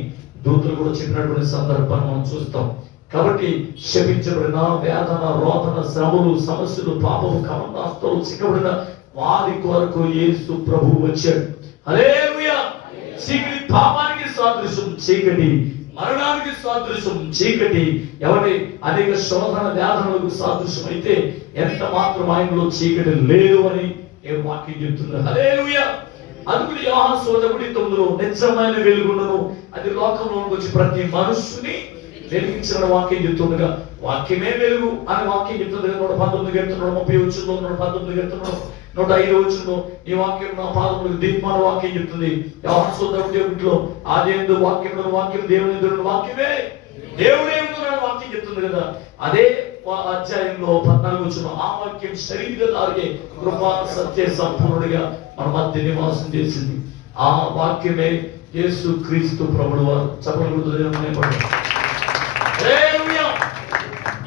దూతలు కూడా చెప్పినటువంటి సందర్భాన్ని మనం చూస్తాం. కాబట్టి శపించబడిన వేదన, రోదన, శ్రమలు, సమస్యలు, పాపము, కమందాస్తాలు చిక్కబడిన వారి కొరకు యేసు ప్రభు వచ్చాడు. హల్లెలూయా. చీకటి పాపానికి సాదృశ్యం చీకటి, మరణానికి సాదృశ్యం చీకటి, ఎవరి అనేక శోధన వేదనలకు సాదృశ్యం అయితే ఎంత మాత్రం ఆయనలో చీకటి లేదు అని వాక్యం చెప్తుంది. హల్లెలూయా. అందుకని యోహాను సువార్త 1:9 నిజమైన వెలుగును అది లోకంలోకి వచ్చి ప్రతి మనుషుని వెలిగించిన వాక్యం చెప్తుండగా, వాక్యమే వెలుగు అని వాక్యం చెప్తుంది. 119 కీర్తన 30 వచనంలో 119 కీర్తన 105 వచనంలో ఈ వాక్యం నా పాదములకు దీపమాన వాక్యం చెప్తుంది. యోహాను సువార్త 1:1 ఆది యందు వాక్యం దేవుని ఎదురు వాక్యమే దేవుడే ఉందని వాక్యం చెప్తుంది కదా. అదే అధ్యాయంలో 14 వచనం ఆ వాక్యం శరీరధారి కృపా సత్య సంపూర్ణుడిగా మన మధ్య నివాసం చేసింది. ఆ వాక్యమే యేసు క్రీస్తు ప్రభువు వారు.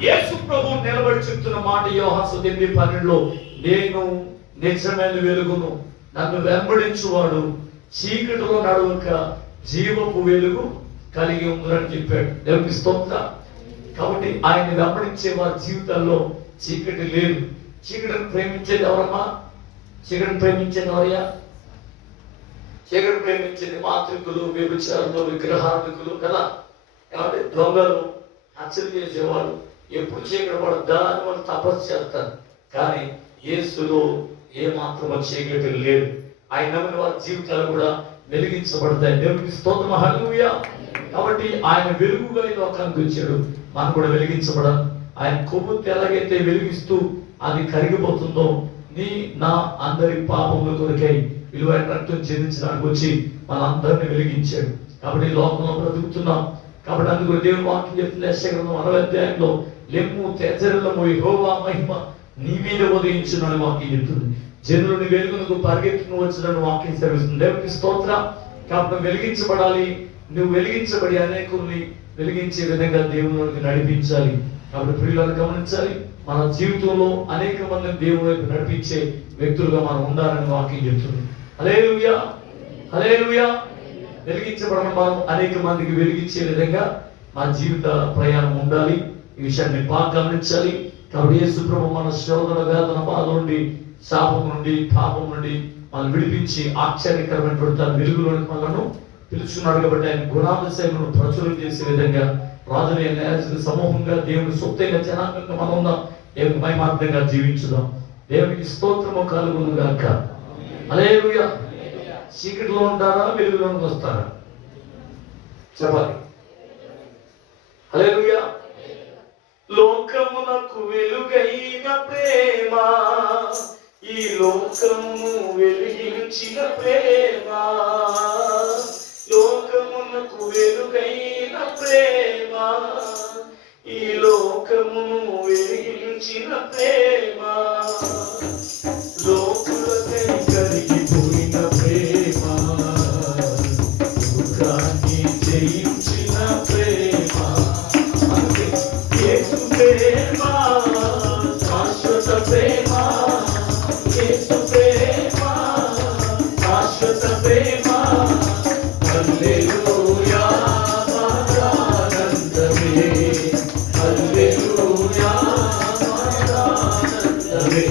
యేసు ప్రభు నిలబడి చెప్తున్న మాట యోహాను 8:12 నేను నిజమైన వెలుగును, నన్ను వెంబడించువాడు చీకటిలో నడవక జీవపు వెలుగు కలిగి ఉందని చెప్పాడు. దేవునికి స్తోత్రం. కాబట్టి ఆయన వెంబడించే వారి జీవితాల్లో చీకటి లేదు. చీకటిని ప్రేమించేది ఎవరమ్మా? చీకటిని ప్రేమించేది ఎవరయ్యా? చీకటి ప్రేమించేది మాంత్రికులు, వ్యభిచారులు, విగ్రహార్థికులు కదా. కాబట్టి దొంగలు, హత్యలు చేసేవాళ్ళు ఎప్పుడు చీకటి పడద్దా అని వాళ్ళు తపస్సు చేస్తారు. కానీ యేసులో ఏ మాత్రం చీకటి లేదు. ఆయన నమ్మిన వారి జీవితాలు కూడా వెలిగించబడతాయి. దేవునికి స్తోత్రం. హల్లెలూయా. కాబట్టి ఆయన వెలుగుగా ఈ లోకానికి వచ్చాడు, మనం కూడా వెలిగించబడాలి. ఆయన కొవ్వొత్తి ఎలాగైతే వెలిగిస్తూ అది కరిగిపోతుందో నీ నా అందరి పాపముల కొరకై విలువైన రక్తం చెందించడానికి వచ్చి మనందరినీ వెలిగించాడు. కాబట్టి లోకంలో బ్రతుకుతున్నాం. కాబట్టి అందుకు దేవుని వాక్యం చెప్తుంది యెషయా గ్రంథం 60వ అధ్యాయంలో లెమ్ము తెజరలము యెహోవా మహిమ నీ మీద ఉదయించునని వాక్యం చెప్తుంది. జనులు నీ వెలుగునకు పరిగెత్తుకుని వచ్చినని వాక్యం సెలవిస్తుంది. దేవునికి స్తోత్రం. కాబట్టి వెలిగించబడాలి. నువ్వు వెలిగించబడి అనేకుల్ని వెలిగించే విధంగా దేవునికి నడిపించాలి. కాబట్టి ప్రియులను గమనించాలి, మన జీవితంలో అనేక మందిని దేవుని వైపు నడిపించే వ్యక్తులుగా మనం ఉండాలని వాక్యం చెప్తుంది. హల్లెలూయా. హల్లెలూయా. వెలిగించబడిన మనం అనేక మందికి వెలిగించే విధంగా మన జీవిత ప్రయాణం ఉండాలి. ఈ విషయాన్ని బాగా గమనించాలి. కాబట్టి యేసు ప్రభు మన శోధన, వేదన, బాధ నుండి, శాపం నుండి, పాపం నుండి మనం విడిపించి ఆశ్చర్యకరమైనటువంటి తన వెలుగులోనికి మనను పిలుచుకున్నాడు. కాబట్టి ఆయన గుణాతిశయములను ప్రచురం చేసే విధంగా రాజుని న్యాయాధిపతి సమూహంగా దేవుని సొత్తైన జనాంగంగా మనం ఉన్నాం. దేవుని మహిమార్థంగా జీవించుదాం. దేవునికి స్తోత్రము కలుగును గాక. హల్లెలూయా. చీకటిలో ఉంటారా, వెలుగులోనికి వస్తారా? చెప్పాలి. హల్లెలూయా. లోకమునకు వెలుగైన ప్రేమ, ఈ లోకమును వెలిగించిన ప్రేమ, లోకమునకు వెలుగైన ప్రేమ, ఈ లోకమును వెలిగించిన ప్రేమ, లోకులకై కరిగిపోయిన ప్రేమ, దుఃఖాన్ని జయించిన ప్రేమ, అందుకే యేసు ప్రేమ శాశ్వత ప్రేమ, యేసు ప్రేమ శాశ్వత ప్రేమ. హల్లెలూయా ఆనందమే, హల్లెలూయా ఆనందమే.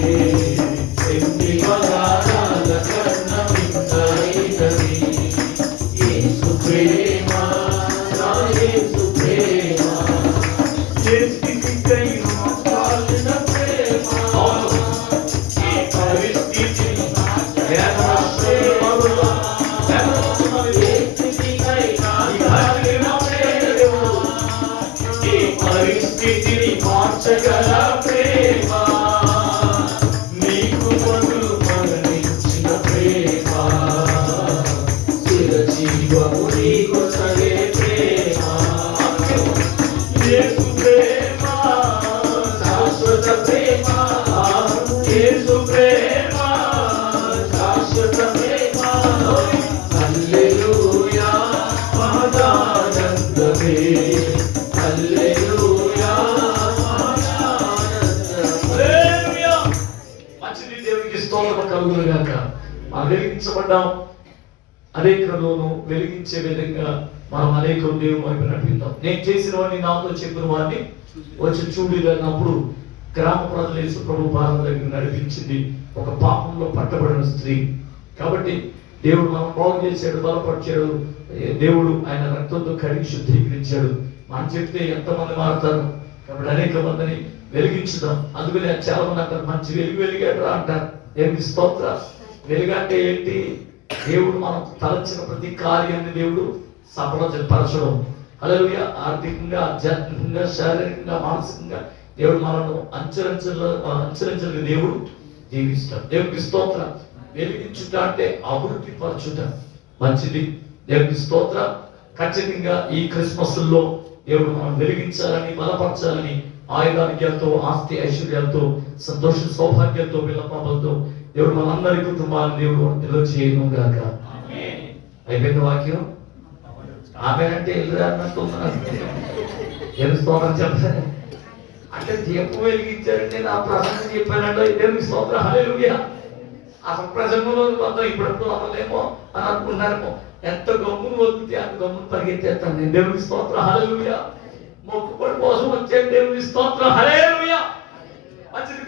ఎన్ని వరాల కన్నా మిన్నైనది యేసు ప్రేమ, నా యేసు ప్రేమ. ఏ స్థితికైనా కాలిన ప్రేమ, ఏ పరిస్థితిని మార్చగల ప్రేమ, నీకు బదులు మరణించిన ప్రేమ, చిరజీవము నీకు సగే ప్రేమ, యేసు ప్రేమ శాశ్వత ప్రేమ, యేసు ప్రేమ శాశ్వత ప్రేమ. హల్లెలూయా మహదానందమే, హల్లెలూయా హల్లెలూయా. మంచిది. దేవునికి స్తోత్రం కలుగును గాక. మనం వెలిగించబడ్డాం. అనేకులను వెలిగించే విధంగా మనం అనేకులు దేవుని వైపు నడిపిద్దాం. నేను చేసిన వాడిని, నాతో చెప్పిన వాడిని వచ్చి చూడలేనప్పుడు గ్రామ ప్రజలు యేసు ప్రభు పాదం దగ్గర నడిపించింది ఒక పాపంలో పట్టబడిన స్త్రీ. కాబట్టి దేవుడు మనం బాగు చేశాడు, బలపరిచాడు. దేవుడు ఆయన రక్తంతో కడిగి శుద్ధీకరించాడు. మనం చెప్తే ఎంతమంది మారుతారు. కాబట్టి అనేక మందిని వెలిగించుదాం. అందుకని చాలా మంది అంటారు, మంచి వెలిగాడు రా అంటారు. దేవునికి స్తోత్ర. వెలుగంటే ఏంటి? దేవుడు మనం తలచిన ప్రతి కార్యాన్ని దేవుడు సఫలపరచడం. హల్లెలూయా. ఆర్థికంగా, ఆధ్యాత్మికంగా, శారీరకంగా, మానసికంగా దేవుడు మనల్ని అంచెలంచెలుగా దేవుడు జీవిస్తాడు. దేవునికి స్తోత్రం. వెలిగించుట అంటే అభివృద్ధి పరచుట. మంచిది. దేవునికి స్తోత్రం. ఖచ్చితంగా ఈ క్రిస్మస్ లో దేవుడు మనం వెలిగించాలని, బలపరచాలని ఆయుధారోగ్యాలతో, ఆస్తి ఐశ్వర్యాలతో, సంతోష సౌభాగ్యాలతో, పిల్లపాపలతో దేవుడు మనందరి కుటుంబాన్ని దేవుడు నిల్వ చేయను గాక. అయిపోయింది వాక్యం. ఆమె అంటే ఎల్లు అన్నట్టు దేవుని స్తోత్రం చెప్తాను. అంటే దీపం వెలిగించారంటే నా ప్రసంగం చెప్పానంటే దేవునికి స్తోత్రం. హల్లెలూయా. అసలు ప్రసంగంలో మొత్తం ఇప్పుడు అవ్వలేమో అని అనుకున్నారేమో. ఎంత గమ్మును వదిలితే అంత గమ్మును పరిగెత్తేస్తాను నేను. దేవునికి స్తోత్రం. హల్లెలూయా. మొక్కుబడి కోసం వచ్చే దేవునికి స్తోత్రం. హల్లెలూయా. మంచిది.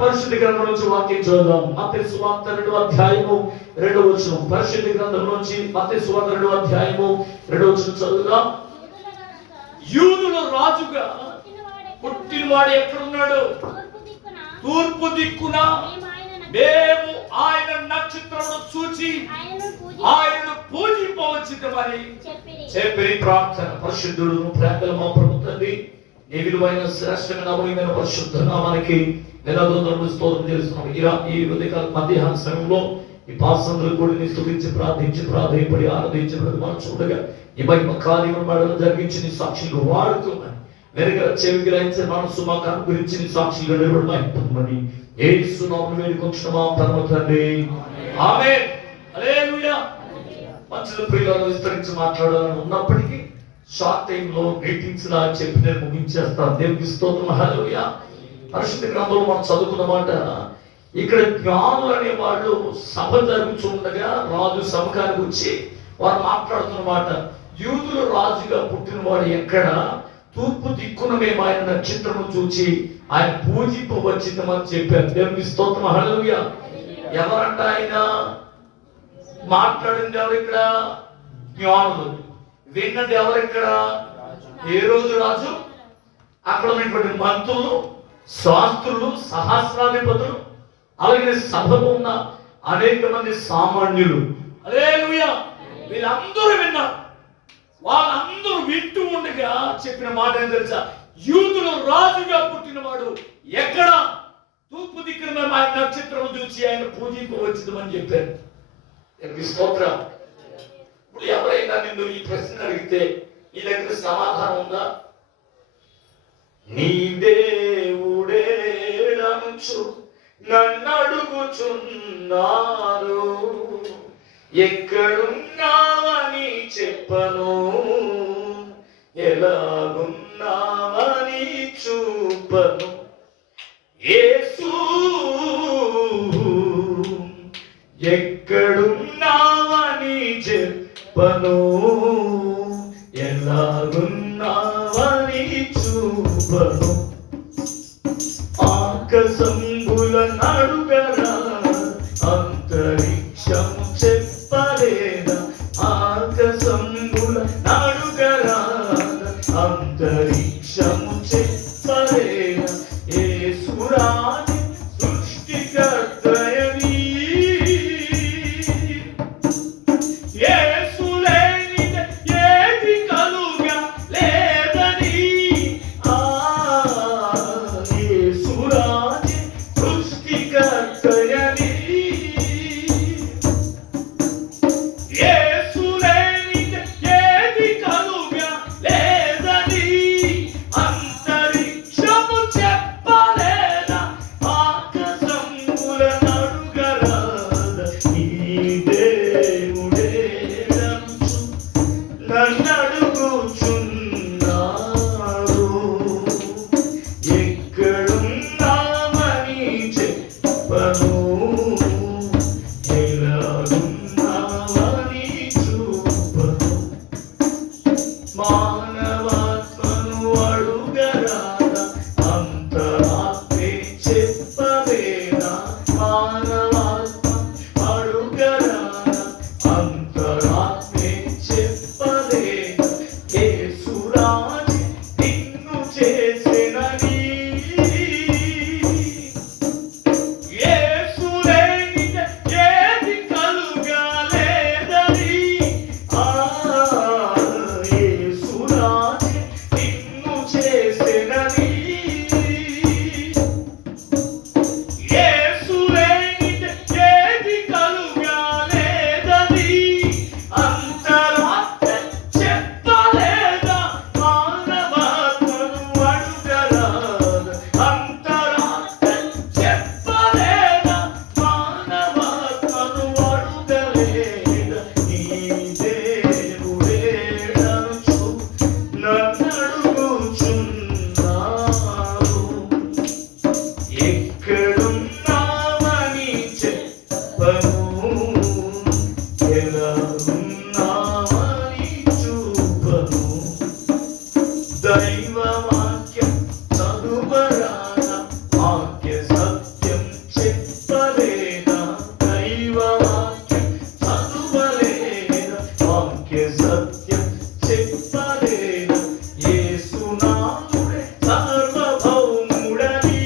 పరిశుద్ధ గ్రంథం నుంచి వాక్యం చదువుదాం. మత్తయి సువార్త 2వ అధ్యాయము 2వ వచనం. పరిశుద్ధ గ్రంథం నుంచి మత్తయి సువార్త 2వ అధ్యాయము 2వ వచనం చదువుదాం. యూదుల రాజుగా పుట్టినవాడు ఎక్కడున్నాడు? తూర్పు దిక్కున మేము ఆయన నక్షత్రమును చూచి ఆయనను పూజింపవచ్చునని చెప్పి ప్రార్థన. పరిశుద్ధుడు ప్రేమల మా ప్రభు తండ్రి, నీ విలువైన శ్రేష్టమైన అమూల్యమైన పరిశుద్ధ నామానికి నిరాదరణ స్తోత్రం చేస్తున్నాం. ఈ ఉదయకాల మధ్యాహ్న సమయంలో ఈ పాసంలో కూడా నీ స్తుతించి ప్రార్థింపడి ఆరాధించబడి మనం చూడగా ఈ మహిమ కార్యములు మాటలు జరిగించి నీ సాక్షులు వాడుతున్నాయి. వెనక చెవి గ్రహించే మనసు మాకు అనుగ్రహించి నీ సాక్షులుగా నిలబడమని యేసు నామములో వేడుకొంచున్నాము పరమ తండ్రి. ఆమేన్. హల్లెలూయా. మంచిది ప్రియులారా, విస్తరించి మాట్లాడాలని ఉన్నప్పటికీ షార్ట్ టైం లో గ్రీటింగ్స్ లా చెప్పి నేను ముగించేస్తాను. దేవునికి స్తోత్రం. హల్లెలూయా. పరిశుద్ధ గ్రంథంలో మనం చదువుకున్న మాట, ఇక్కడ జ్ఞానులు అనే వాళ్ళు సభ జరుగుతుండగా రాజు సభకానికి వచ్చి వారు మాట్లాడుతున్న మాట, యూదులు రాజుగా పుట్టినవాడు ఎక్కడ? తూర్పు దిక్కున మేము ఆయన నక్షత్రము చూచి ఆయన పూజింపవచ్చునని చెప్పారు. దేవునికి స్తోత్రం. హల్లెలూయా. ఎవరంట ఆయన? మాట్లాడింది ఎవరు ఇక్కడ? జ్ఞానులు. విన్నది ఎవరు ఇక్కడ? హేరోదు రాజు, అక్కడ ఉన్నటువంటి మంత్రులు, శాస్త్రులు, సహస్రాధిపతులు, అలాగే సభలో ఉన్న అనేక మంది సామాన్యులు, హల్లెలూయా, వీళ్ళందరూ విన్నారు. వాళ్ళందరూ వింటూ ఉండగా చెప్పిన మాట ఏం తెలుసా? యూదులు రాజుగా పుట్టినవాడు ఎక్కడ? తూర్పు దిక్కున మేము ఆయన నక్షత్రం చూసి ఆయన పూజింపవచ్చుదని చెప్పారు. స్తోత్రం. ఇప్పుడు ఎవరైనా నిన్ను ఈ ప్రశ్న అడిగితే నీ దగ్గర సమాధానం ఉందా? నీ దేవుడేడనుచు నన్ను అడుగుచున్నారు, ఎక్కడున్నావని చెప్పను, ఎలాగున్నావని చూపను. యేసు ఎక్కడున్నావని చెప్పను, ఎలాగున్నావని చూపను. ఆకాశంబుల నడుగరా, అంతరిక్షము చెప్పలేదా? ఆకాశంబుల నడుగరా, అంతరిక్షము చెప్పలేదా? యేసురాజు సృష్టికర్తయని, యేసు లేనిదే ఏది కలుగా లేదని. యేసురాజు సృష్టికర్తయని, యేసు లేనిదే ఏది కలుగా లేదని. అంతరిక్షము చెప్పలేదా? ఆకాశముల నడుగరాద. నీ దేవుడేడనుచు నన్ను అడుగుచున్నారు, ఎక్కడున్నావని చెప్పను, ఎలాగున్నావని చూపను. మానవాత్మను అడుగరాదా, అంతరాత్మే చెప్పలేదా? మానవాత్మ అడుగరాదా, అంతరాత్మే చెప్పలేదా? యేసురాజు నిన్ను చేసెనని, యేసు లేనిదే ఏది కలుగా లేదని. యేసురాజు నిన్ను చేసెనని, యేసు లేనిదే ఏది కలుగా లేదని. అంతరాత్మ చెప్పలేదా? మానవాత్మను అడుగరాదా, అంతరాత్మ చెప్పలేదా? మానవాత్మను అడుగలేదా? నీ దేవుడేడనుచు నన్ను అడుగుచున్నారు, ఎక్కడున్నావని చెప్పను, ఎలాగున్నావని చూపను. దైవ వాక్యం చదువరాదా, వాక్య సత్యం చెప్పలేదా? దైవ వాక్యం చదువలేదా, వాక్య సత్యం చెప్పలేదా? యేసునాథుడే సార్వభౌముడని,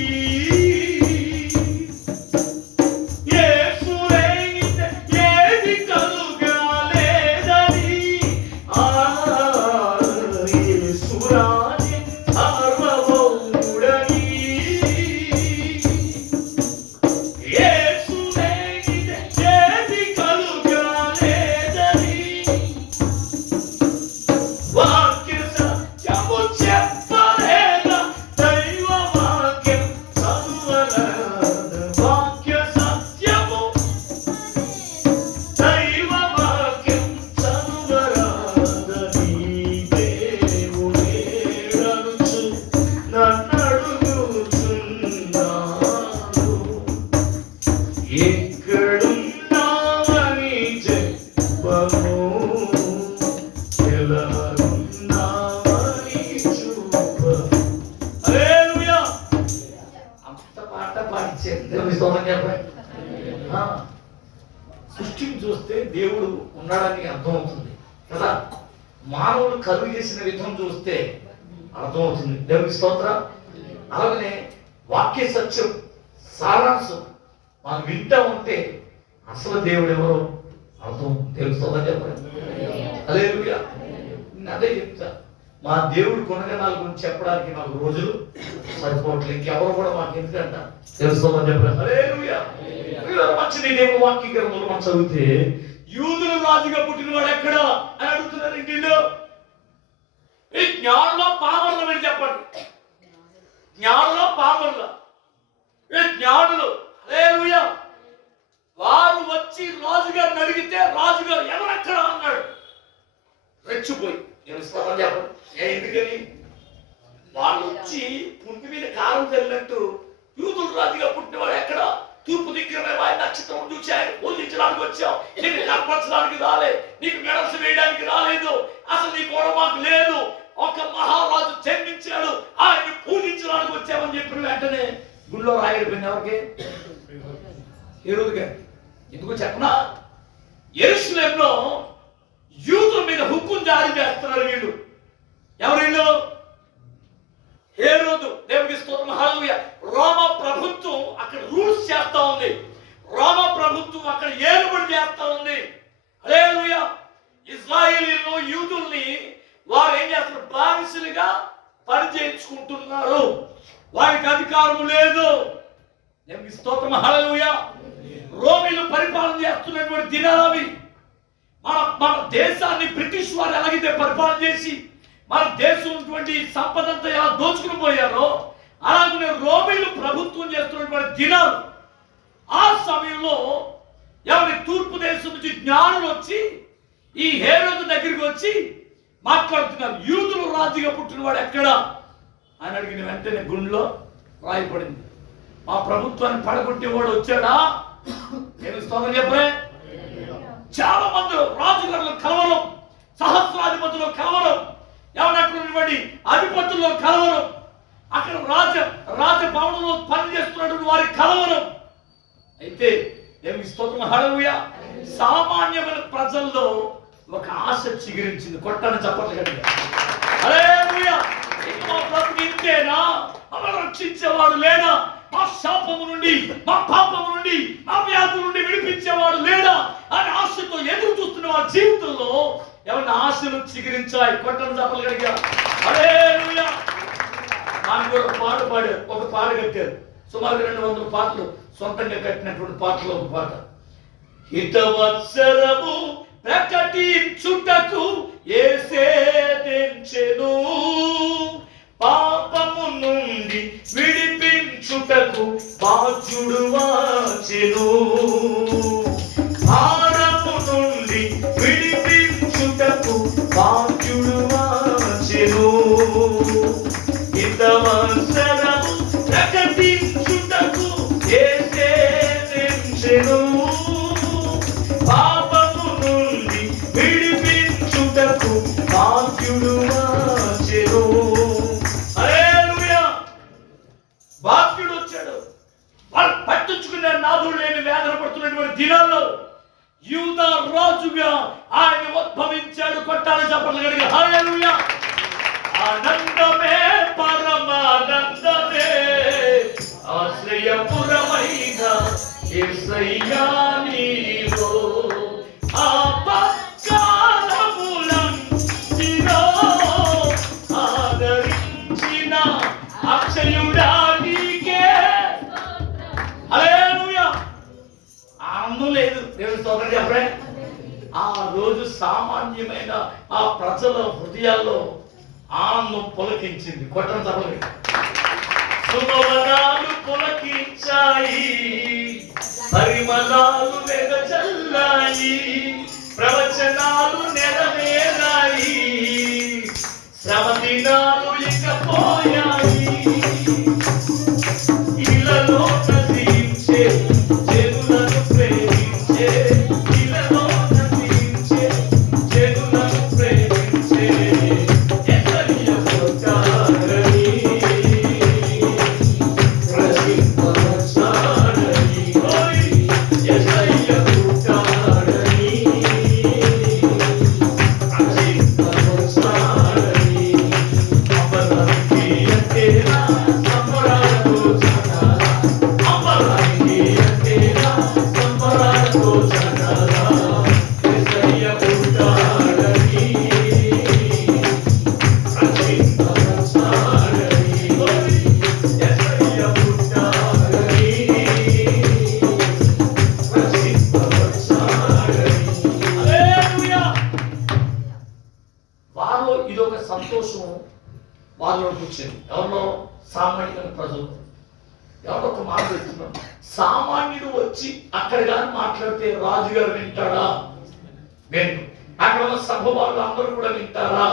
యేసు లేనిదే ఏది కలుగా లేదని. యేసురాజు సార్వభౌముడని, యేసు లేనిదే ఏది కలుగా లేదని. వాక్య సత్యము చెప్పలేదా? దైవ వాక్యం చదువలేదా? వాక్య సత్యము, దైవ వాక్యం చదువరాదా? నీ దేవుడేడనుచు నన్ను అడుగుచున్నారు, ఎక్కడున్నావని చెప్పను, ఎలాగున్నావని చూపను. హల్లెలూయా. అంత పాట పాడించారు. దేవుని స్తోత్రం చెప్పండి. సృష్టిని చూస్తే దేవుడు ఉన్నాడని అర్థమవుతుంది కదా. మానవుడు కలుగు చేసిన విధం చూస్తే అర్థమవుతుంది. దేవుని స్తోత్రం. అలాగనే వాక్య సత్యం సారాంశం మనం వింటా ఉంటే అసలు దేవుడు ఎవరో అర్థం తెలుస్తుందని చెప్పండి. హల్లెలూయా. నేను అదే చెప్తా, మా దేవుడి గుణగణాల గురించి చెప్పడానికి నాకు రోజులు సరిపోవట్లేదు. ఇంకెవరు కూడా మాకు ఎందుకంట తెలుస్తుందని చెప్పండి. హల్లెలూయా. మంచిది. దేవుడు వాక్య గ్రంథంలో మనం చదివితే యూదుల రాజుగా పుట్టినవాడు ఎక్కడ అని అడుగుతున్నారు. ఇంటిలో ఈ జ్ఞానంలో పామర్లు మీరు చెప్పండి. జ్ఞానంలో పామర్ల ఈ జ్ఞానులు హల్లెలూయా వారు వచ్చి రాజుగారిని అడిగితే రాజుగారు ఎవరెక్కడ అన్నాడు. రెచ్చిపోయి నేను చెప్పండి. ఎందుకని వాళ్ళు వచ్చి పుంటి మీద కారం చల్లినట్టు యూదుల రాజుగా పుట్టినవాడు ఎక్కడ, తూర్పు దిక్కున ఆయన నక్షత్రం చూసి ఆయన పూజించడానికి వచ్చాం, నీకు కనపరచడానికి రాలే, నీకు మెడల్స్ వేయడానికి రాలేదు, అసలు నీ కూడా మాకు లేదు, ఒక మహారాజు జన్మించాడు ఆయన్ని పూజించడానికి వచ్చామని చెప్పిన వెంటనే గుళ్ళో రాయడిపోయింది. ఎవరికి? హేరోదుగా. ఎందుకు చెప్పనా, యెరూషలేములో యూదుల మీద హుక్కుం జారీ చేస్తున్నారు వీళ్ళు. ఎవరు వీళ్ళు? హేరోదు. దేవుడికి స్తోత్రం. హల్లెలూయా. రోమా ప్రభుత్వం అక్కడ రూల్స్ చేస్తా ఉంది. రోమా ప్రభుత్వం అక్కడ ఏలుబడి చేస్తా ఉంది. హల్లెలూయా. ఇశ్రాయేలీయులను యూదుల్ని వారు ఏం చేస్తున్నారు, బానిసలుగా పని చేయించుకుంటున్నారు. వారికి అధికారం లేదు. దేవుడికి స్తోత్రం. హల్లెలూయా. రోమీలు పరిపాలన చేస్తున్నటువంటి దినాలు అవి. మన దేశాన్ని బ్రిటిష్ వారు ఎలాగైతే పరిపాలన చేసి మన దేశం ఉన్నటువంటి సంపదంతా ఎలా దోచుకుని పోయారో అలాగే రోమీలు ప్రభుత్వం చేస్తున్నటువంటి దినాలు. ఆ సమయంలో ఎవరి తూర్పు దేశం నుంచి జ్ఞానులు వచ్చి ఈ హేరోదు దగ్గరికి వచ్చి మాట్లాడుతున్నారు. యూదుల రాజుగా పుట్టినవాడు ఎక్కడ అని అడిగిన వెంటనే గుండెలో రాయపడింది. మా ప్రభుత్వాన్ని పడగొట్టేవాడు వచ్చాడా? నేను స్తోత్రం చెప్పలే. చాలా మంది రాజుగారులు కలవరం, సహస్రాధిపతులు కలవరం, ఎవరినటువంటి అధిపతుల్లో కలవరం, అక్కడ రాజభవనంలో పనిచేస్తున్నటువంటి వారి కలవరం. అయితే దేవునికి స్తోత్రం. హల్లెలూయా. సామాన్యమైన ప్రజల్లో ఒక ఆశ చిగురించింది. కొట్టని చప్పట్లు గట్టిగా. హల్లెలూయా. ఇక మా బ్రతుకు ఇంతేనా, మమ్మల్ని రక్షించేవాడు లేడా, మా శాపము నుండి, మా పాపము నుండి, మా వ్యాధుల నుండి విడిపించేవాడు లేడా అని ఆశతో ఎదురు చూస్తున్న వారి జీవితంలో ఎవరిని ఆశలు చిగురించాయి. కొట్టని చప్పట్లు గట్టిగా. హల్లెలూయా. నాకు కూడా పాట పాడారు, ఒక పాట కట్టారు. సుమారు 200 పాటలు సొంతంగా కట్టినటువంటి పాటలో ఒక పాట. హితవత్సరము ప్రకటించుటకు యేసే తెంచెను, పాపము నుండి విడిపించుటకు బాధ్యుడు వచ్చెను, భారము నుండి విడిపించుటకు బాధ్యుడు వచ్చెను. హితవత్సరము ప్రకటించుటకు యేసే తెంచెను, పాపము నుండి విడిపించుటకు బాధ్యుడు వచ్చెను. హల్లెలూయా. బాధ్యుడు వచ్చాడు. వాళ్ళు పట్టించుకునే నాదుడు లేని వేదన పడుతున్నటువంటి దినాల్లో యూదా రాజుగా ఆయన ఉద్భవించాడు. కొట్టాలి చప్పట్లు గట్టిగా. హల్లెలూయా. ఆనందమే పరమానందమే ఆశ్రయపురమైన యేసయ్యా నీవో, ఆపత్కాలములంటిలో ఆదరించిన అక్షయుడా నీకే. హల్లెలూయా. ఆనందం లేదు. దేవుని స్తోత్రం చెప్పండి. ఆ రోజు సామాన్యమైన ఆ ప్రజల హృదయాల్లో ఆనందం పులకించింది. కొట్టడం తప్పలేదు. సుమవనాలు పులకించాయి, పరిమళాలు వెదజల్లాయి, ప్రవచనాలు నెరవేరాయి, శ్రమ దినాలు ఇక పోయాయి. ఇళ్ళలో నశించే జనులను ప్రేమించే, ఇళ్ళలో నశించే జనులను ప్రేమించే యేసయ్య పుట్టాడని, ప్రసిద్ధమచాడని, యేసయ్య నాలోకి వచ్చింది. ఎవరిలో? సామాన్యుల ప్రజలు. ఎవరో ఒక మాట చెప్తున్నాను, సామాన్యుడు వచ్చి అక్కడ కానీ మాట్లాడితే రాజుగారు వింటాడా? వింటు. అక్కడ ఉన్న సభ వాళ్ళు అందరూ కూడా వింటారా?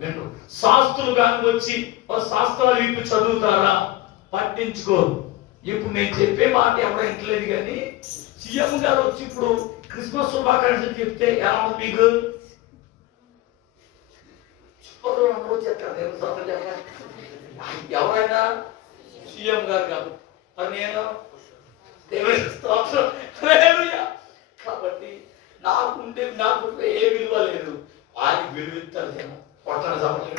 వింటు. శాస్త్రులు కానీ వచ్చి శాస్త్రాలు ఇప్పు చదువుతారా? పట్టించుకోరు. ఇప్పుడు నేను చెప్పే మాట ఎవరు వింటలేదు. కానీ సీఎం గారు వచ్చి ఇప్పుడు క్రిస్మస్ శుభాకాంక్షలు చెప్తే ఎలా ఉంది మీకు? ఎవరైనా సీఎం గారు కాదు, మరి నేను కాబట్టి నాకు ఏ విలువ లేదు. ఆయన విలువిస్తారు జనం కొట్టన సమస్య.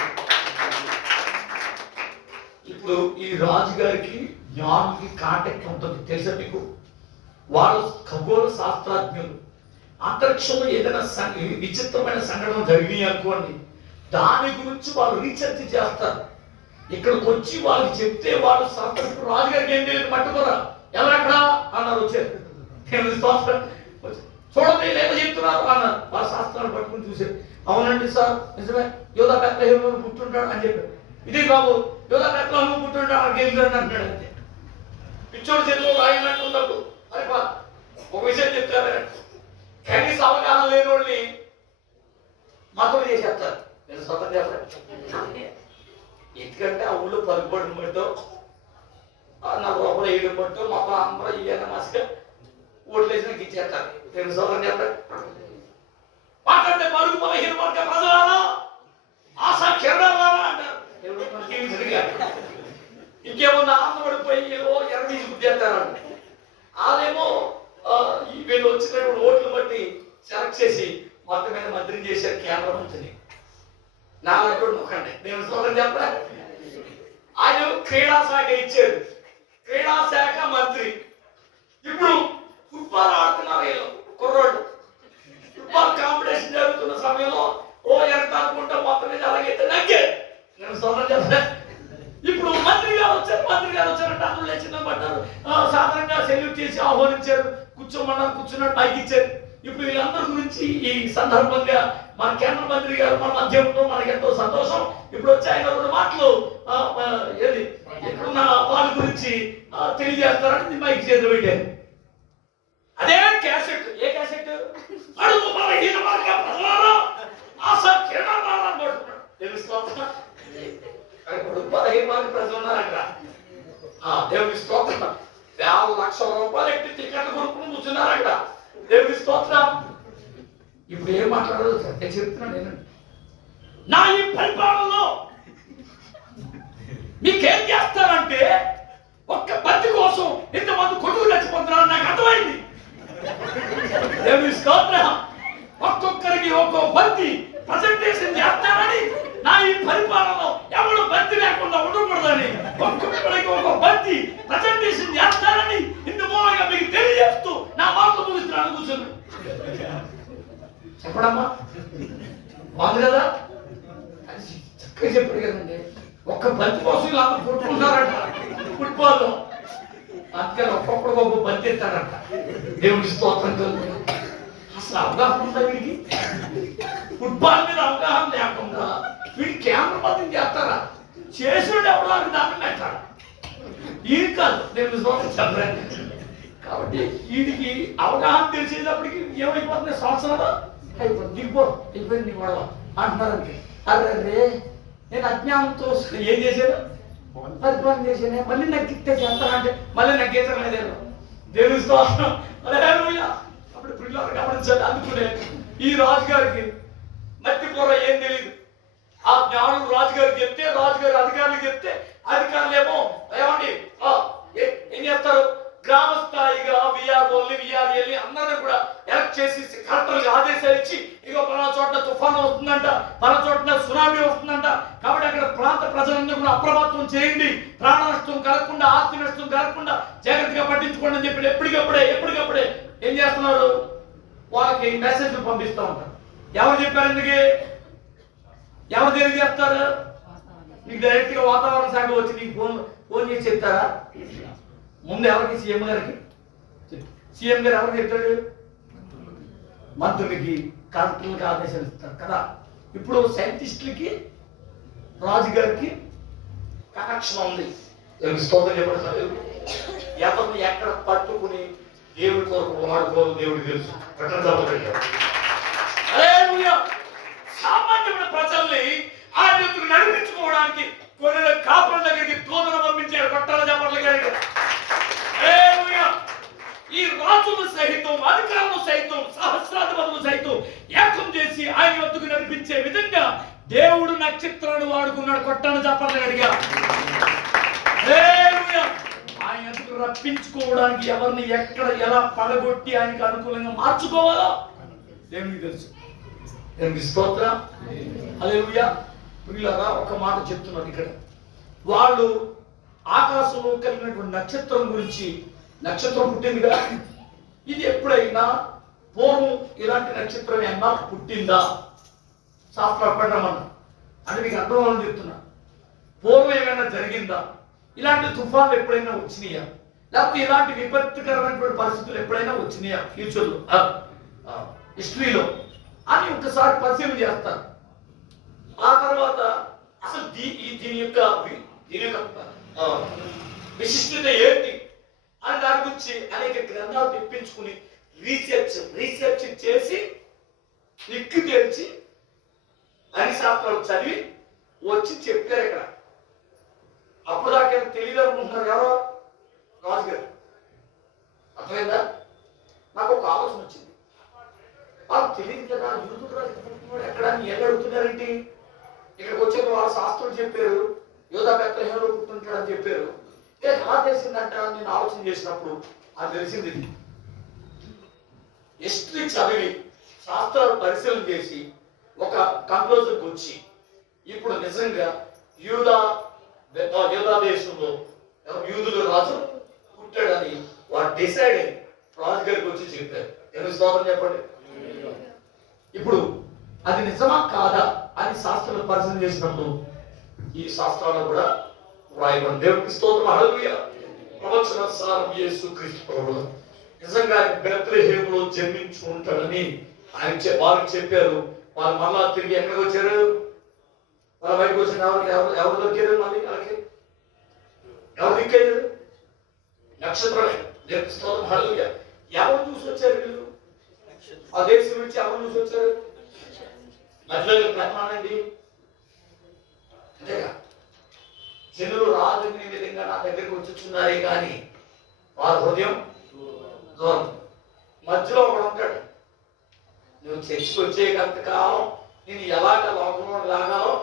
ఇప్పుడు ఈ రాజు గారికి జ్ఞానికి కాంటాక్ట్ ఉంటుంది తెలుసా మీకు? వాళ్ళు ఖగోళ శాస్త్రజ్ఞులు. అంతరిక్షంలో ఏదైనా విచిత్రమైన సంఘటన జరిగినాయి అనుకోండి, దాని గురించి వాళ్ళు రీసెర్చ్ చేస్తారు. ఇక్కడికి వచ్చి వాళ్ళకి చెప్తే వాళ్ళు శాస్త్రజ్ఞులు రాజుగారికి ఏం తెలియదు, పట్టుకోరా ఎలా అక్కడ అన్నారు. వచ్చారు చూడండి లేదా చెప్తున్నారు అన్నారు. వాళ్ళ శాస్త్రాలు పట్టుకుని చూసారు. అవునండి సార్ నిజమే, యోధా బెత్లెహేములో పుట్టుంటాడు అని చెప్పారు. ఇది బాబు యోధా బెత్లెహేములో పుట్టుంటాడు అక్కడికి వెళ్ళాడు అంటాడు. అంతే పిచ్చోడు చేతిలో రాయినట్టు ఉండదు. అరే బా ఒక విషయం చెప్తారు, కనీస అవగాహన లేని వాళ్ళని మతం చేసేస్తారు. నేను స్వతం చేస్తాను. ఎందుకంటే ఆ ఊళ్ళో పలుకుబడిన బట్టో నా లోపల వేయడం బట్టో మొత్తం అందరూ ఇవన్నీ మసిగా ఓట్లు వేసినాక ఇచ్చేస్తారు. నేను స్వతం చెప్పండి. మాట్లాడితే పరుగు పదహీన వర్గ ప్రజలారా, ఆశా కిరణాలారా అంటారు. ఇంకేమన్నా ఆందోళనపడిపోయి ఎర్రని గుద్దేస్తారు. అదేమో వీళ్ళు వచ్చినప్పుడు ఓట్లు బట్టి సెలెక్ట్ చేసి మొత్తం మీద మంత్రిని చేశారు, కేంద్ర మంత్రిని. నాలుగు నొక్కండి. నేను స్లోగన్ చెప్పరా? ఆయన క్రీడా శాఖ ఇచ్చారు, క్రీడా శాఖ మంత్రి. ఇప్పుడు ఫుట్బాల్ ఆడుతున్నారు వీళ్ళు కుర్రోళ్ళు. ఫుట్బాల్ కాంపిటీషన్ జరుగుతున్న సమయంలో ఎరటానుకుంటా మొత్తం మీద అలాగైతే నగ్గే. నేను స్లోగన్ చెప్పరా? ఇప్పుడు మంత్రి గారు వచ్చారంటే అందరూ లేచిన పడ్డారు. సాధారణంగా సెల్యూట్ చేసి ఆహ్వానించారు, కూర్చోమన్నారు, కూర్చున్నట్టు పైకి ఇచ్చారు. ఇప్పుడు వీళ్ళందరి గురించి ఈ సందర్భంగా మన కేంద్ర మంత్రి గారు మన మధ్యంలో మనకి ఎంతో సంతోషం. ఇప్పుడు వచ్చి ఆయన రెండు మాటలు ఏది ఇక్కడున్న వాళ్ళ గురించి తెలియజేస్తారని మైక్ చేతులు పెట్టారు. అదే క్యాసెట్. ఏ క్యాసెట్? అడుగు బలహీన వర్గ ప్రజలారా, ఆశా కిరణాలారా అనుకుంటున్నాడు. తెలుసుకోవచ్చా? అడుగు బలహీన వర్గ ప్రజలు ఉన్నారు అక్కడ. దేవుని స్తోత్రం. 50 లక్షల రూపాయలు ఎట్టి టికెట్లు కొనుక్కుని కూర్చున్నారు అక్కడ. దేవుని స్తోత్రం. ఇప్పుడు ఏం మాట్లాడదు నేను చెప్తున్నాను. నేను నా ఈ పరిపాలనలో మీకేం చేస్తారంటే ఒక్క బతి కోసం ఇంతమంది కొడుకు చచ్చిపోతున్నారు నాకు అర్థమైంది. దేవుని స్తోత్రం. ఒక్కొక్కరికి ఒక్కో బంతి ప్రజెంటేషన్ చేస్తారని నా ఈ పరిపాలనలో ఎవడు బంతి లేకుండా ఉండకూడదని ఒక్కొక్కరికి ఒక్కో బంతి ప్రజెంటేషన్ చేస్తారని ఇంత మూలంగా మీకు తెలియజేస్తూ నా మాటలు ముగిస్తున్నాను. కూర్చున్నాను చెప్పడమ్మా బాగుంది కదా? చక్కగా చెప్పాడు కదండి. ఒక్క బంతి కోసం ఇలా కొట్టుకుంటారంట ఫుట్బాల్లో. అందుకని ఒక్కొక్కడికి ఒక్కొక్క బంతి ఎత్తారంట. దేవుడి స్తోత్రం కలుగుతుంది. అసలు అవగాహన ఉందా వీడికి? ఫుట్బాల్ మీద అవగాహన లేకుండా వీడి కేంద్ర మంత్రిని చేస్తారా? చేసినట్టు ఎవడో దాన్ని పెట్టాడు. ఇది కాదు దేవుడి స్తోత్రం చెప్పండి. కాబట్టి వీడికి అవగాహన తెలిసేటప్పటికి ఏమైపోతుంది? సంవత్సరాలు అయిపోతుంది. దిగిపోయింది నీ గొడవ అంటున్నారంటే అరే నేను అజ్ఞానంతో ఏం చేశాను? పరిపాలన చేశాను. మళ్ళీ నగ్గితే చేస్తాను అంటే మళ్ళీ నగ్గేసరం లేదేమో. దేవుని స్తోత్రం. అప్పుడు పిల్లలు గమనించాలి. అందుకునే ఈ రాజుగారికి మట్టిపూర ఏం తెలియదు. ఆ జ్ఞానులు రాజుగారికి చెప్తే, రాజుగారి అధికారులకు చెప్తే, అధికారులు ఏమో ఏమండి ఏం చేస్తారు? గ్రామ స్థాయిగా విఆర్ఓల్ని అందరినీ కూడా ఎలక్ట్ చేసి కలెక్టర్కి ఆదేశాలు ఇచ్చి ఇగో పలానా చోట తుఫాను వస్తుందంట, పలానా చోట సునామీ వస్తుందంట, కాబట్టి అక్కడ ప్రాంత ప్రజలందరూ కూడా అప్రమత్తం చేయండి, ప్రాణ నష్టం కలగకుండా, ఆస్తి నష్టం కలగకుండా జాగ్రత్తగా పట్టించుకోండి అని చెప్పి ఎప్పటికప్పుడే ఏం చేస్తున్నారు? వాళ్ళకి మెసేజ్లు పంపిస్తూ ఉంటారు. ఎవరు చెప్పారు? ఎందుకు ఎవరు తెలియజేస్తారు? నీకు డైరెక్ట్ గా వాతావరణ శాఖ వచ్చి నీకు ఫోన్ చేసి చెప్తారా? ముందు ఎవరికి? సీఎం గారికి. సీఎం గారు ఎవరికి చెప్తాడు? మంత్రులకి, కలెక్టర్లకి ఆదేశాలు ఇస్తారు కదా. ఇప్పుడు సైంటిస్టులకి, రాజుగారికి కనెక్షన్ ఉంది. దేవునికి స్తోత్రం చెప్పండి. ఎవరిని ఎక్కడ పట్టుకుని దేవుడి కొరకు వాడుకోవాలి దేవుడికి తెలుసు. సామాన్యమైన ప్రజల్ని ఆయన నడిపించుకోవడానికి కొన్ని కాపుల దగ్గరికి దూతను పంపించాడు. కొట్టాల చెప్పట్ల గారికి ఈ రాజులు సహితం, అధికారులు సైతం, సహస్రాధిపతులు సైతం ఏకం చేసి ఆయన వద్దకు నడిపించే విధంగా దేవుడు నక్షత్రాన్ని వాడుకున్నాడు. కొట్టాను చెప్పట్ల గారిగా ఆయన ఎందుకు రప్పించుకోవడానికి ఎవరిని ఎక్కడ ఎలా పడగొట్టి ఆయనకు అనుకూలంగా మార్చుకోవాలో దేవునికి తెలుసు. దేవునికి స్తోత్రం. హల్లెలూయా. ప్రియులారా, ఒక మాట చెప్తున్నాను ఇక్కడ. వాళ్ళు ఆకాశంలో కలిగినటువంటి నక్షత్రం గురించి, నక్షత్రం పుట్టింది కదా, ఇది ఎప్పుడైనా పూర్వం ఇలాంటి నక్షత్రం ఏమన్నా పుట్టిందా? శాస్త్రాలు పడ్డమన్నా అంటే మీకు అర్థం చెప్తున్నా. పూర్వం ఏమైనా జరిగిందా? ఇలాంటి తుఫాన్లు ఎప్పుడైనా వచ్చినాయా? లేకపోతే ఇలాంటి విపత్తుకరమైనటువంటి పరిస్థితులు ఎప్పుడైనా వచ్చినాయా ఫ్యూచర్లో, హిస్టరీలో అని ఒకసారి పరిశీలన చేస్తారు. ఆ తర్వాత అసలు దీని యొక్క విశిష్టత ఏంటి అని దాని గురించి అనేక గ్రంథాలు తెప్పించుకుని రీసెర్చ్ చేసి నిక్కు తెరిచి అన్ని శాస్త్రాలు చదివి వచ్చి చెప్పారు. ఇక్కడ అప్పుడు దాకా తెలియదు అనుకుంటున్నారు ఎవరో రాజుగారు. అర్థమైందా? నాకు ఒక ఆలోచన వచ్చింది. వాళ్ళకి తెలియదు కదా, యూదుడు రాజు ఎక్కడ ఏం అడుగుతున్నారేంటి? ఇక్కడికి వచ్చే వాళ్ళ శాస్త్రులు చెప్పారు యోధా బెత్లెహేములో పుట్టుంటాడని చెప్పారు. ఎలా తెలిసిందంట నేను ఆలోచన చేసినప్పుడు అది తెలిసింది. హిస్టరీ చదివి శాస్త్రాలు పరిశీలన చేసి ఒక కంక్లూజన్కి వచ్చి ఇప్పుడు నిజంగా యూదా దేశంలో యూదులు రాజు పుట్టాడని వాడు డిసైడ్ అయ్యి రాజు గారికి వచ్చి చెప్పారు. ఎందుకు స్తోత్రం చెప్పండి. ఇప్పుడు అది నిజమా కాదా అని శాస్త్రాలు పరిశీలన చేసినప్పుడు ఈ శాస్త్రాలు కూడా రాయబడి దేవుడికి స్తోత్రం. హల్లెలూయా. ప్రవచన సారం యేసుక్రీస్తు ప్రభువు నిజంగా బెత్లెహేములో జన్మించి ఉంటాడని ఆయన వారికి చెప్పారు. వాళ్ళు మళ్ళా తిరిగి ఎక్కడికి వచ్చారు? వాళ్ళ బయటకు వచ్చిన ఎవరు దొరికారు? మళ్ళీ వాళ్ళకి ఎవరు దిక్కారు? నక్షత్రమే. దేవుడికి స్తోత్రం. హల్లెలూయా. ఎవరు చూసి వచ్చారు వీళ్ళు? ఆ దేశం నుంచి ఎవరు చూసి వచ్చారు? మధ్యలో ప్రమాణండి అంతేగా. జనులు రాజుని విధంగా నా దగ్గరికి వచ్చుచున్నారే కానీ వారి హృదయం దూరం. మధ్యలో ఒకడు ఉంటాడు. నువ్వు చర్చికి వచ్చేకంతకాలం నేను ఎలాగ లోకంలో లాగాలో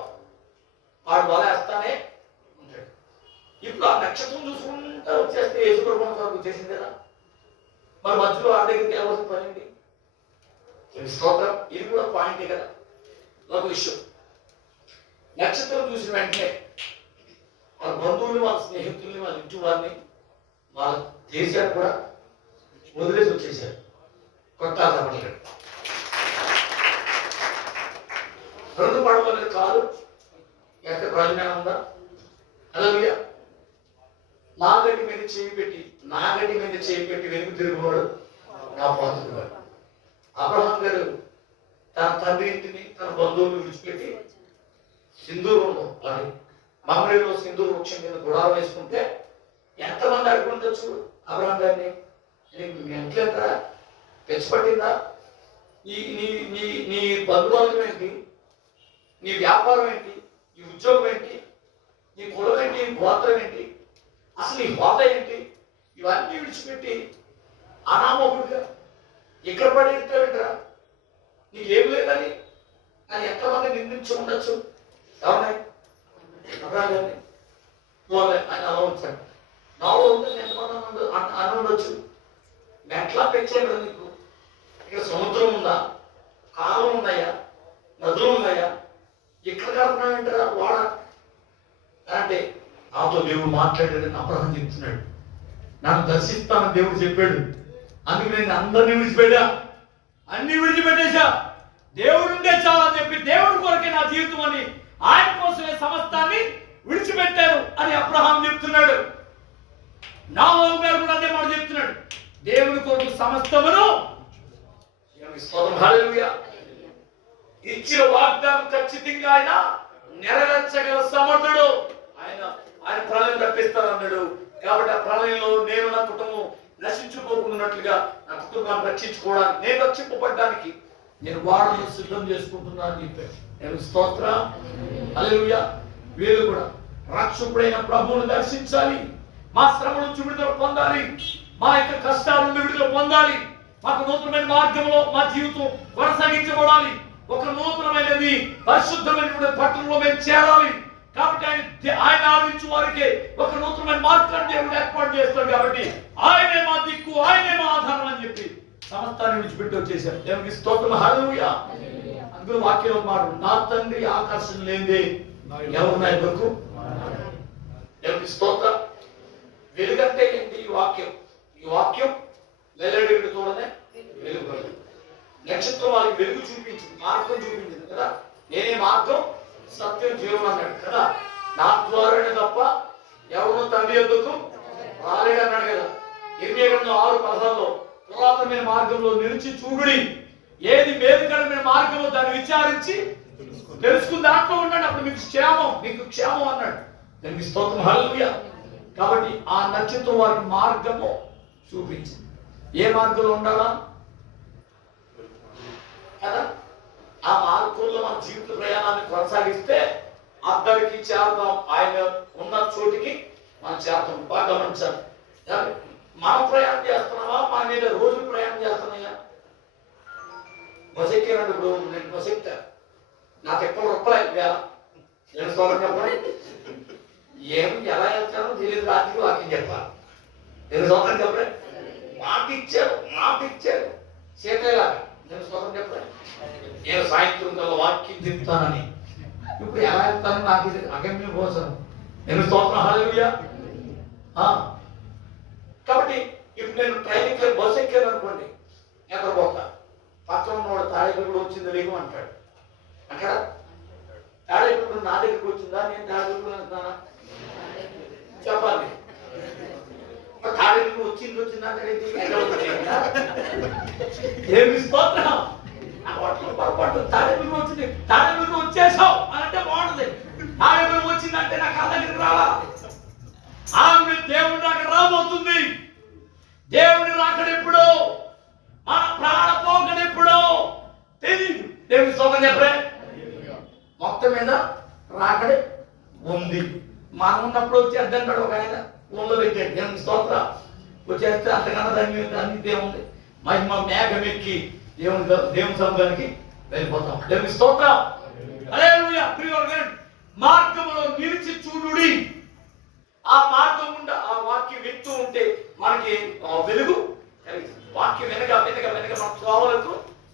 వాడు బలేస్తానే ఉంటాడు. ఇప్పుడు ఆ నక్షత్రం చూసుకుంటా వచ్చేస్తే యేసుప్రభువు వరకు వచ్చేసింది కదా, మరి మధ్యలో ఆ దగ్గరికి వెళ్ళవలసిన పనింది. స్తోత్రం. ఇది కూడా పాయింటే కదా. ఒక విషయం, నక్షత్రం చూసిన వెంటనే వాళ్ళ బంధువులు, వాళ్ళ స్నేహితుల్ని, వాళ్ళ ఇంటి వారిని, వాళ్ళ దేశాన్ని కూడా వదిలేసి వచ్చేసారు. కొత్త చెప్పలేదు. రెండు పడవ అనేది కాదు, ఎక్కడ ప్రయోజనం ఉందా? అలాగే నాగటి మీద చేయి పెట్టి వెనుక తిరుగువాడు నా పాత్రుడు. అబ్రహాం గారు తన తండ్రి ఇంటిని, తన బంధువులు విడిచిపెట్టి సింధూరంలో మమ్రేలో సింధూరు వృక్షం కింద గుడారం వేసుకుంటే ఎంతమంది అడుగుండొచ్చు అబ్రహాం గారిని? ఎంట్లేదా పెంచబట్టిందా? నీ బంధుబాంధవం ఏంటి? నీ వ్యాపారం ఏంటి? నీ ఉద్యోగం ఏంటి? నీ కులం ఏంటి? నీ గోత్రం ఏంటి? అసలు నీ హోదా ఏంటి? ఇవన్నీ విడిచిపెట్టి అనామకుడిగా ఇక్కడ పడేస్తావేంటరా? నీకు ఏం లేదని అని ఎంతమంది నిందించి ఉండొచ్చు? ఎవరినాయి? అబ్రహాం గారిని ఆయన అలా ఉంచాడు. నాలో ఉందని ఎంతమంది అని ఉండొచ్చు. ఎట్లా పెంచాడు కదా నీకు? ఇక్కడ సముద్రం ఉందా? కాలం ఉన్నాయా? నదులు ఉన్నాయా? ఇక్కడ కడుపున్నాయంటారా వాడ అంటే నాతో దేవుడు మాట్లాడాడని అబ్రహాం చెప్తున్నాడు. నన్ను దర్శిస్తానని దేవుడు చెప్పాడు. అందుకు నేను అందరినీ విడిచిపెట్టా, అన్ని విడిచిపెట్టేశా. దేవుడుండే చాలని చెప్పి దేవుడి కొరకే నా జీవితం అని ఆయన కోసమే సమస్తాన్ని విడిచిపెట్టారు అని అబ్రహాం చెప్తున్నాడు. నాహోము గారు కూడా అదే మాట చెప్తున్నాడు. దేవుడి కొరకు సమస్తమును ఇచ్చిన వాగ్దానం ఖచ్చితంగా ఆయన నెరవేర్చగల సమర్థుడు. ఆయన ఆయన ప్రళయం రప్పిస్తానన్నాడు. కాబట్టి ఆ ప్రళయంలో నేను నా కుటుంబం నశించుకోకున్నట్లుగా నా కుటుంబాన్ని రక్షించుకోవడానికి, నేను రక్షింపబడ్డానికి నేను వాడను సిద్ధం చేసుకుంటున్నాను అని చెప్పాడు. నేను స్తోత్ర హల్లెలూయా. వీళ్ళు కూడా రక్షకుడైన ప్రభువును దర్శించాలి, మా శ్రమ నుంచి విడుదల పొందాలి, మా యొక్క కష్టాల నుండి విడుదల పొందాలి, మాకు నూతనమైన మార్గంలో మా జీవితం కొనసాగించబడాలి, ఒక నూతనమైనది పరిశుద్ధమైన పట్టణంలో మేము చేరాలి. కాబట్టి ఆయన ఆరాధించే వారికి ఒక నూతనమైన మార్గాన్ని దేవుడు ఏర్పాటు చేస్తాడు. కాబట్టి ఆయనే మా దిక్కు, ఆయనే మా ఆధారం అని చెప్పి సమస్తాన్ని విడిచిపెట్టి వచ్చేసారు. దేవునికి స్తోత్రం హల్లెలూయా. అందులో వాక్యం మాట, నా తండ్రి ఆకర్షణ లేనిదే ఎవరు నా ఎదురుకు. దేవునికి స్తోత్రం. వెలుగంటే ఏంటి? ఈ వాక్యం. ఈ వాక్యం వెల్లడి చూడనే వెలుగు. నక్షత్రం వాళ్ళకి వెలుగు చూపించింది, మార్గం చూపించింది కదా. నేనే మార్గం సత్యం జీవం అన్నాడు కదా. నా ద్వారానే తప్ప ఎవరు తండ్రి యొద్దకు రాలేడు అన్నాడు కదా. 26:16 పురాతనమైన మార్గంలో నిలిచి చూడుడి, ఏది మేలుకరమైన మార్గమో దాన్ని విచారించి తెలుసుకుని దాంట్లో ఉన్నాడు, అప్పుడు మీకు క్షేమం అన్నాడు. దానికి స్తోత్రం హల్లెలూయా. కాబట్టి ఆ నక్షత్రం వారి మార్గము చూపించింది. ఏ మార్గంలో ఉండాలా కదా. ఆ మార్గంలో మన జీవిత ప్రయాణాన్ని కొనసాగిస్తే అందరికి చేరదాం, ఆయన ఉన్న చోటికి మనం చేరదాం. బాగా గమనించాలి. మనం ప్రయాణం చేస్తున్నావా, మన మీద రోజు ప్రయాణం చేస్తున్నాయా? బస్ ఎక్కినాడు. ఇప్పుడు నేను బస్ ఎక్కా, నాకు ఎక్కువ రూపాయలు వేల నేను చూడండి చెప్పండి. ఎలా వెళ్తానో తెలియదు. రాత్రికి వాక్యం చెప్పాలి. నేను చూడండి చెప్పండి. మాట ఇచ్చాడు సీతలాగా. నేను చూడండి చెప్పండి. నేను సాయంత్రం కల్లా వాక్యం చెప్తానని. ఇప్పుడు ఎలా వెళ్తానో నాకు ఇది అగమ్య కోసం. నేను స్తోత్రం హల్లెలూయా. కాబట్టి ఇప్పుడు నేను ట్రైన్ ఎక్కి బస్సు ఎక్కాను అనుకోండి, ఎక్కడ పోతా పక్కన ఉన్నవాడు తాడేపల్లి వచ్చిందో లేకు అంటాడు. అక్కడ తాడేపల్లి నా దగ్గరికి వచ్చిందా, నేను తాడేపల్లి వెళ్తానా చెప్పాలి. తాడేపల్లి వచ్చిందా ఏమి స్తోత్రం. పొరపాటు తాడేపల్లి వచ్చింది, తాడేపల్లి వచ్చేసావు అని అంటే బాగుంటుంది. తాడేపల్లి వచ్చిందంటే నాకు ఆ దగ్గరికి రాలా. ఆమె దేవుడు నాకు రాబోతుంది. దేవుని రాకడెప్పుడు, మన ప్రాణ పోకడెప్పుడు తెలియదు. దేవుని స్తోత్రం చెప్పరే. మొత్తం మీద రాకడే ఉంది. మనం ఉన్నప్పుడు వచ్చి అడ్డంటాడు ఒక ఆయన ఊళ్ళో పెట్టాడు. దేవుని స్తోత్రం. వచ్చేస్తే అంతకన్నా దాని దేవుంది మహిమ మేఘం ఎక్కి దేవుని సముద్రానికి వెళ్ళిపోతాం. దేవుని స్తోత్రం హల్లెలూయా. ప్రియులారా, మార్గంలో నిలిచి చూడుడి. ఆ మార్గం గుండా ఆ వాక్యం వెళ్తూ ఉంటే మనకి వెలుగు కలిగింది. వాక్యం వెనక మన త్రోవలకు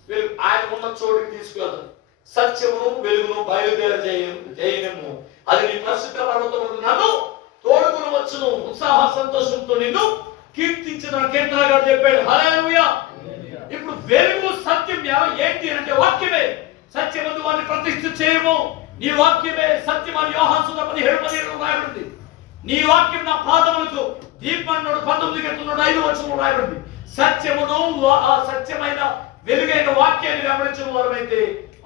వెలుగు ఆయన ఉన్న చోటుకి తీసుకువెళ్తాం. సత్యము వెలుగును బయలుదేరజేయము. అది నీ పరిశుద్ధ పర్వతములకు నన్ను తోడుకుని వచ్చును. ఉత్సాహ సంతోషంతో నిన్ను కీర్తించిన కీర్తనగా చెప్పాడు. హల్లెలూయా. ఇప్పుడు వెలుగు సత్యం ఏంటి అంటే వాక్యమే. సత్యమందు వారిని ప్రతిష్ఠ చేయము. నీ వాక్యమే సత్యం అని యోహాను సువార్త 17:17 రాయబడింది. నీ వాక్యం నా పాదములకు దీపమన్నాడు. 19:5 రాయబడింది. సత్యమును ఆ సత్యమైన వెలుగైన వాక్యాన్ని వెంబడించిన వారమైతే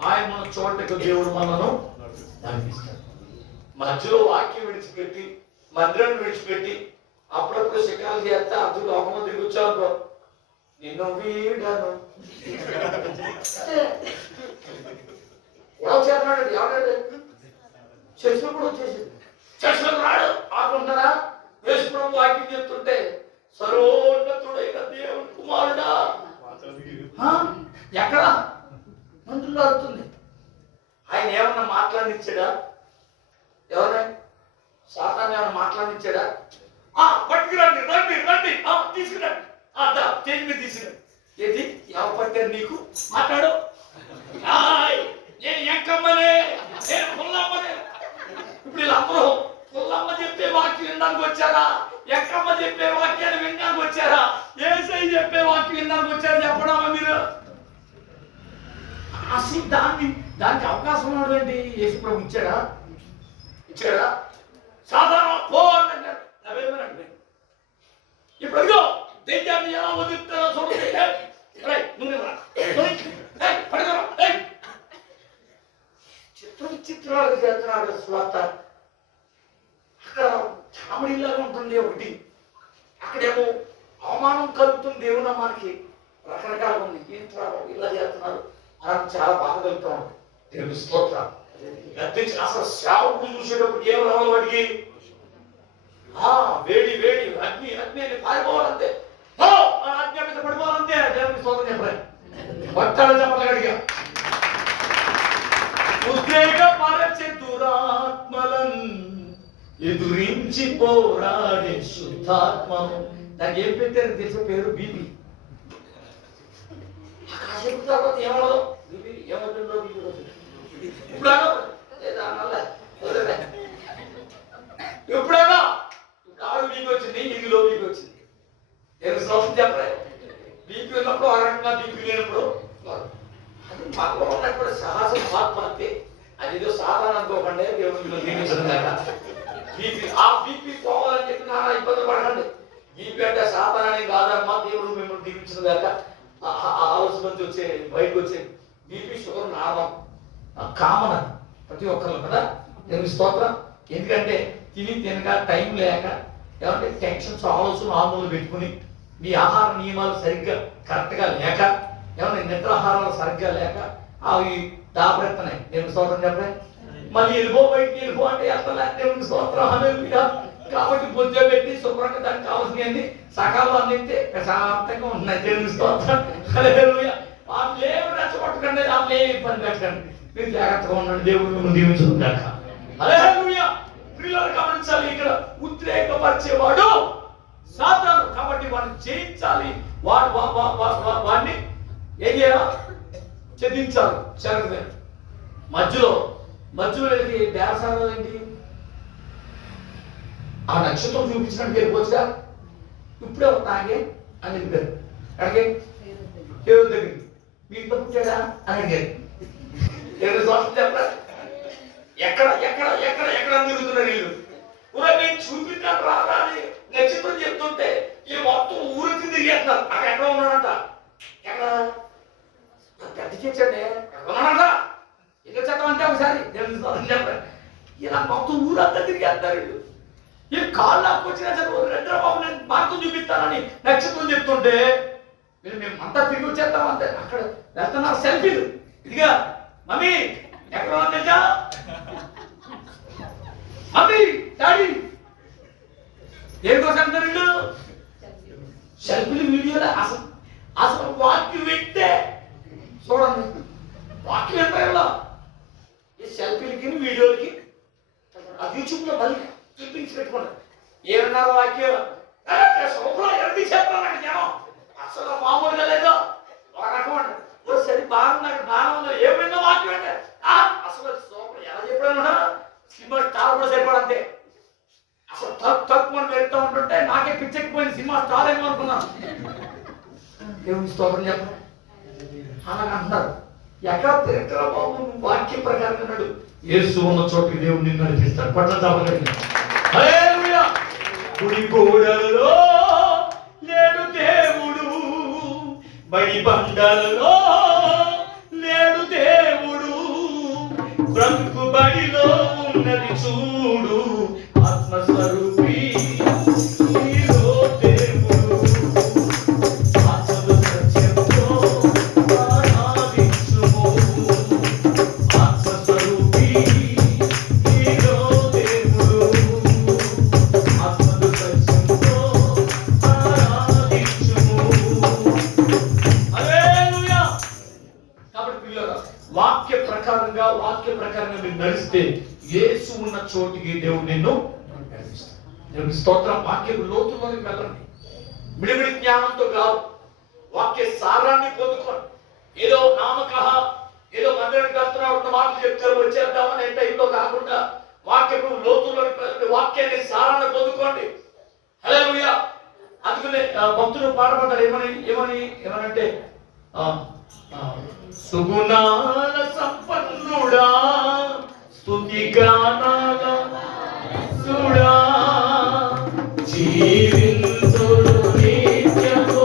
ఆయన మన చోటకు దేవుడు మనను నడిపిస్తాడు. మధ్యలో వాక్యం విడిచిపెట్టి మందిరాన్ని విడిచిపెట్టి అప్పుడప్పుడు శిఖరాలు చేస్తే అప్పుడు లోకంలో తిరిగి వచ్చావు నిన్ను వీడను ఎవరు చేస్తున్నాడు? ఎవడాడు? చర్చలు కూడా వచ్చేసింది. చర్చలు రాడు ఆకుంటారా? యేసుప్రభు వాక్యం చెప్తుంటే సర్వోన్నతుడైన దేవుని కుమారుడా ఎక్కడ మందులు అవుతుంది. ఆయన ఏమన్నా మాట్లాడిచ్చాడా? ఎవరైనా సాతాను ఏమన్నా మాట్లాడిచ్చాడా? పట్టుకురండి, రండి రండి తీసుకురండి, స్టేజ్ మీద తీసుకురండి. ఏంటి ఎవరు పట్టారు నీకు? మాట్లాడు. నేను ఎంకమ్మనే, నేను పుల్లమ్మనే. ఇప్పుడు వీళ్ళందరూ పుల్లమ్మ చెప్పే వాక్యం వినడానికి వచ్చారా? ఎక్కమ్మ చెప్పే వాక్యాన్ని వినడానికి వచ్చారా? యేసయ్య చెప్పే వాక్యం వినడానికి వచ్చారా? చెప్పడమా మీరు? అసలు దానికి అవకాశం ఉన్నదండి. యేసుప్రభు ఇచ్చాడా? సాధారణ పో అన్నాడు. అవేమనండి ఇప్పుడు అదిగో దెయ్యాన్ని ఎలా వదులుతారో చూడండి. చిత్రాలు చేస్తున్నాడు స్వార్థ. అక్కడ మనకి రకరకాలుగా ఉంది. ఏంట్రా ఇలా చేస్తున్నారు అని చాలా బాధ కలుగుతూ ఉంది. దేవుని స్తోత్రం. అసలు సేవకుడు చూసేటప్పుడు ఏం రావాలి వాడికి? వేడి వేడి అగ్ని అగ్ని అని పారిపోవాలంతే, అగ్ని మీద పడిపోవాలంతే. దేవుని స్తోత్రం చెప్పాలి. భక్తాలు చెప్పాలి గడిగా. ఉద్రేకపరచే దురాత్మలను ఎదురించి పోరాడే శుద్ధాత్మను. నాకు ఏం పెట్టారు తెలిసిన పేరు బీపీ. కాసేపు తర్వాత ఏమన్నదో బీపీ ఏమవుతుందో ఎప్పుడైనా ఎప్పుడైనా ఆడు బీపీ వచ్చింది, ఇందులో బీపీ వచ్చింది. నేను సంవత్సరం చెప్పలే. బీపీ ఉన్నప్పుడు ఆ రకంగా బీపీ లేనప్పుడు అది మనలో ఉన్నప్పుడు సాహసం ఆత్మహత్య. అది ఏదో సాధారణ అనుకోకండి. దేవుడు దీవించడం దాకా ఆ బీపీ పోవాలని చెప్పి నానా ఇబ్బందులు పడకండి. బీపీ అంటే సాధారణ కాదమ్మా, దేవుడు మిమ్మల్ని దీవించడం దాకా ఆలోచన నుంచి వచ్చే బయటకు వచ్చే బీపీ షుగర్ నార్మల్ కామన్ ప్రతి ఒక్కరు కదా. దేవుని స్తోత్రం. ఎందుకంటే తినక టైం లేక ఏమంటే టెన్షన్స్ ఆలోచన ఆందోళన పెట్టుకుని మీ ఆహార నియమాలు సరిగ్గా కరెక్ట్గా లేక ఏమన్నా నిద్రాహారాలు సరిగ్గా లేక అవి దాపరెత్తనాయి. దేవుని స్తోత్రం చెప్పలే. మళ్ళీ వెళ్ళిపో బయటికి వెళ్ళిపో అంటే వెళ్తలే. దేవుని స్తోత్రం అనేది కాబట్టి బుద్ధ పెట్టి శుభ్రంగా దానికి కావాల్సినవన్నీ సకాలం అందిస్తే ప్రశాంతంగా ఉన్నాయి. దేవుని స్తోత్రం. వాళ్ళు ఏమి రెచ్చగొట్టకండి, వాళ్ళు ఏమి ఇబ్బంది పెట్టకండి. మీరు జాగ్రత్తగా ఉండండి. దేవుడు మిమ్మల్ని దీవించడం దాక. హల్లెలూయా. ప్రియులారా గమనించాలి, ఇక్కడ ఉద్రేకపరిచేవాడు సాతాను. కాబట్టి వాడిని జయించాలి. వాడిని ఏం చేయాలి? చెదించాలి. చెరగదు. మధ్యలో వెళ్ళి బేరసారాలు ఏంటి? ఆ నక్షత్రం చూపించినట్టు వెళ్ళిపోవచ్చుగా. ఇప్పుడే తాగే అని చెప్పారు. అడిగే దేవుని దగ్గరికి మీ ఇంట్లో పుట్టాడా అని అడిగారు. దేవుని దోషం చెప్పారు. ఎక్కడ ఎక్కడ ఎక్కడ ఎక్కడ తిరుగుతున్నారు వీళ్ళు? నేను చూపించాను రాదా అని నక్షత్రం చెప్తుంటే ఈ మొత్తం ఊరికి తిరిగేస్తున్నారు. అక్కడ ఎక్కడ ఉన్నాడంట? ఎక్కడ పెద్ద చేర్చండి ఎక్కడ ఉన్నాడా? ఇలా చట్టం అంటే ఒకసారి దేవుని దోషం చెప్పారు. ఇలా మొత్తం ఊరంతా తిరిగేస్తారు వీళ్ళు. ఈ కాళ్ళు లాక్కొచ్చినా చదువు రెండో బాబు నేను మార్గం చూపిస్తానని నక్షత్రం చెప్తుంటే వీళ్ళు మేము అంతా తిరిగి వచ్చేస్తాం అంతే. అక్కడ వెళ్తున్నారు సెల్ఫీలు. ఇదిగా మమ్మీ ఎక్కడ ఉన్నా తెలుసా? మమ్మీ డాడీ దేనికోసం అంటారు వీళ్ళు? సెల్ఫీలు వీడియోలే. అసలు వాక్యం వింటే చూడండి, వాక్యం ఎంత ఈ సెల్ఫీలకి వీడియోలకి యూట్యూబ్ లో మళ్ళీ చూపించి పెట్టుకోండి. ఏమన్నారు వాక్యం? అసలు మామూలుగా లేదో ఒక రకం అండి. సరే బాగున్నాడు బాగుందో ఏమైందో వాక్యం అంటే అసలు సూపర్ ఎలా చెప్పాను. సినిమా స్టార్ కూడా సరిపడు అంతే. అసలు తక్కువ పెరుగుతూ ఉంటుంటే నాకే పిచ్చెక్కిపోయింది. సినిమా స్టార్ ఏమో అనుకున్నాను. దేవుని స్తోత్రం చెప్పండి. అలాగ అంటున్నారు. ఎక్కడ తిరుగుతారో బాబు వాక్యం ప్రకారం అన్నాడు. యేసు ఉన్న చోటుకి దేవుడు నిన్ను నడిపిస్తాడు. పట్ల తప్పకండి. హల్లెలూయా. గుడి గోడలలో లేడు దేవుడు, బడి బండలలో లేడు దేవుడు, బ్రతుకు బడిలో ఉన్నది చూడు ఆత్మస్వరూపి నీలో దేవుడు. ఆత్మలో సత్యంతో ఆరాధించుము. ఆత్మస్వరూపి నీలో దేవుడు. ఆత్మలో సత్యంతో ఆరాధించుము. హల్లెలూయా. కాబట్టి పిల్లలు వాక్య ప్రకారంగా మీరు నడిస్తే యేసు ఉన్న చోటికి దేవుడు నిన్ను నడిపిస్తాడు. దేవుని స్తోత్రం. వాక్యం లోతులోకి వెళ్ళండి. మిడిమిడి జ్ఞానంతో కాదు, వాక్య సారాన్ని పొందుకోండి. ఏదో నామకహ ఏదో మందిరానికి వెళ్తున్నారు ఉన్న మాటలు చెప్తారు వచ్చేద్దామని ఏ టైంలో కాకుండా వాక్యపు లోతులోకి వెళ్ళండి. వాక్యాన్ని సారాన్ని పొందుకోండి. హల్లెలూయా. అందుకనే భక్తులు పాడబడ్డారు. ఏమనంటే సుగుణాల సంపన్నుడా స్తుతి గానాల సుడా జీవింతుడు నిత్యము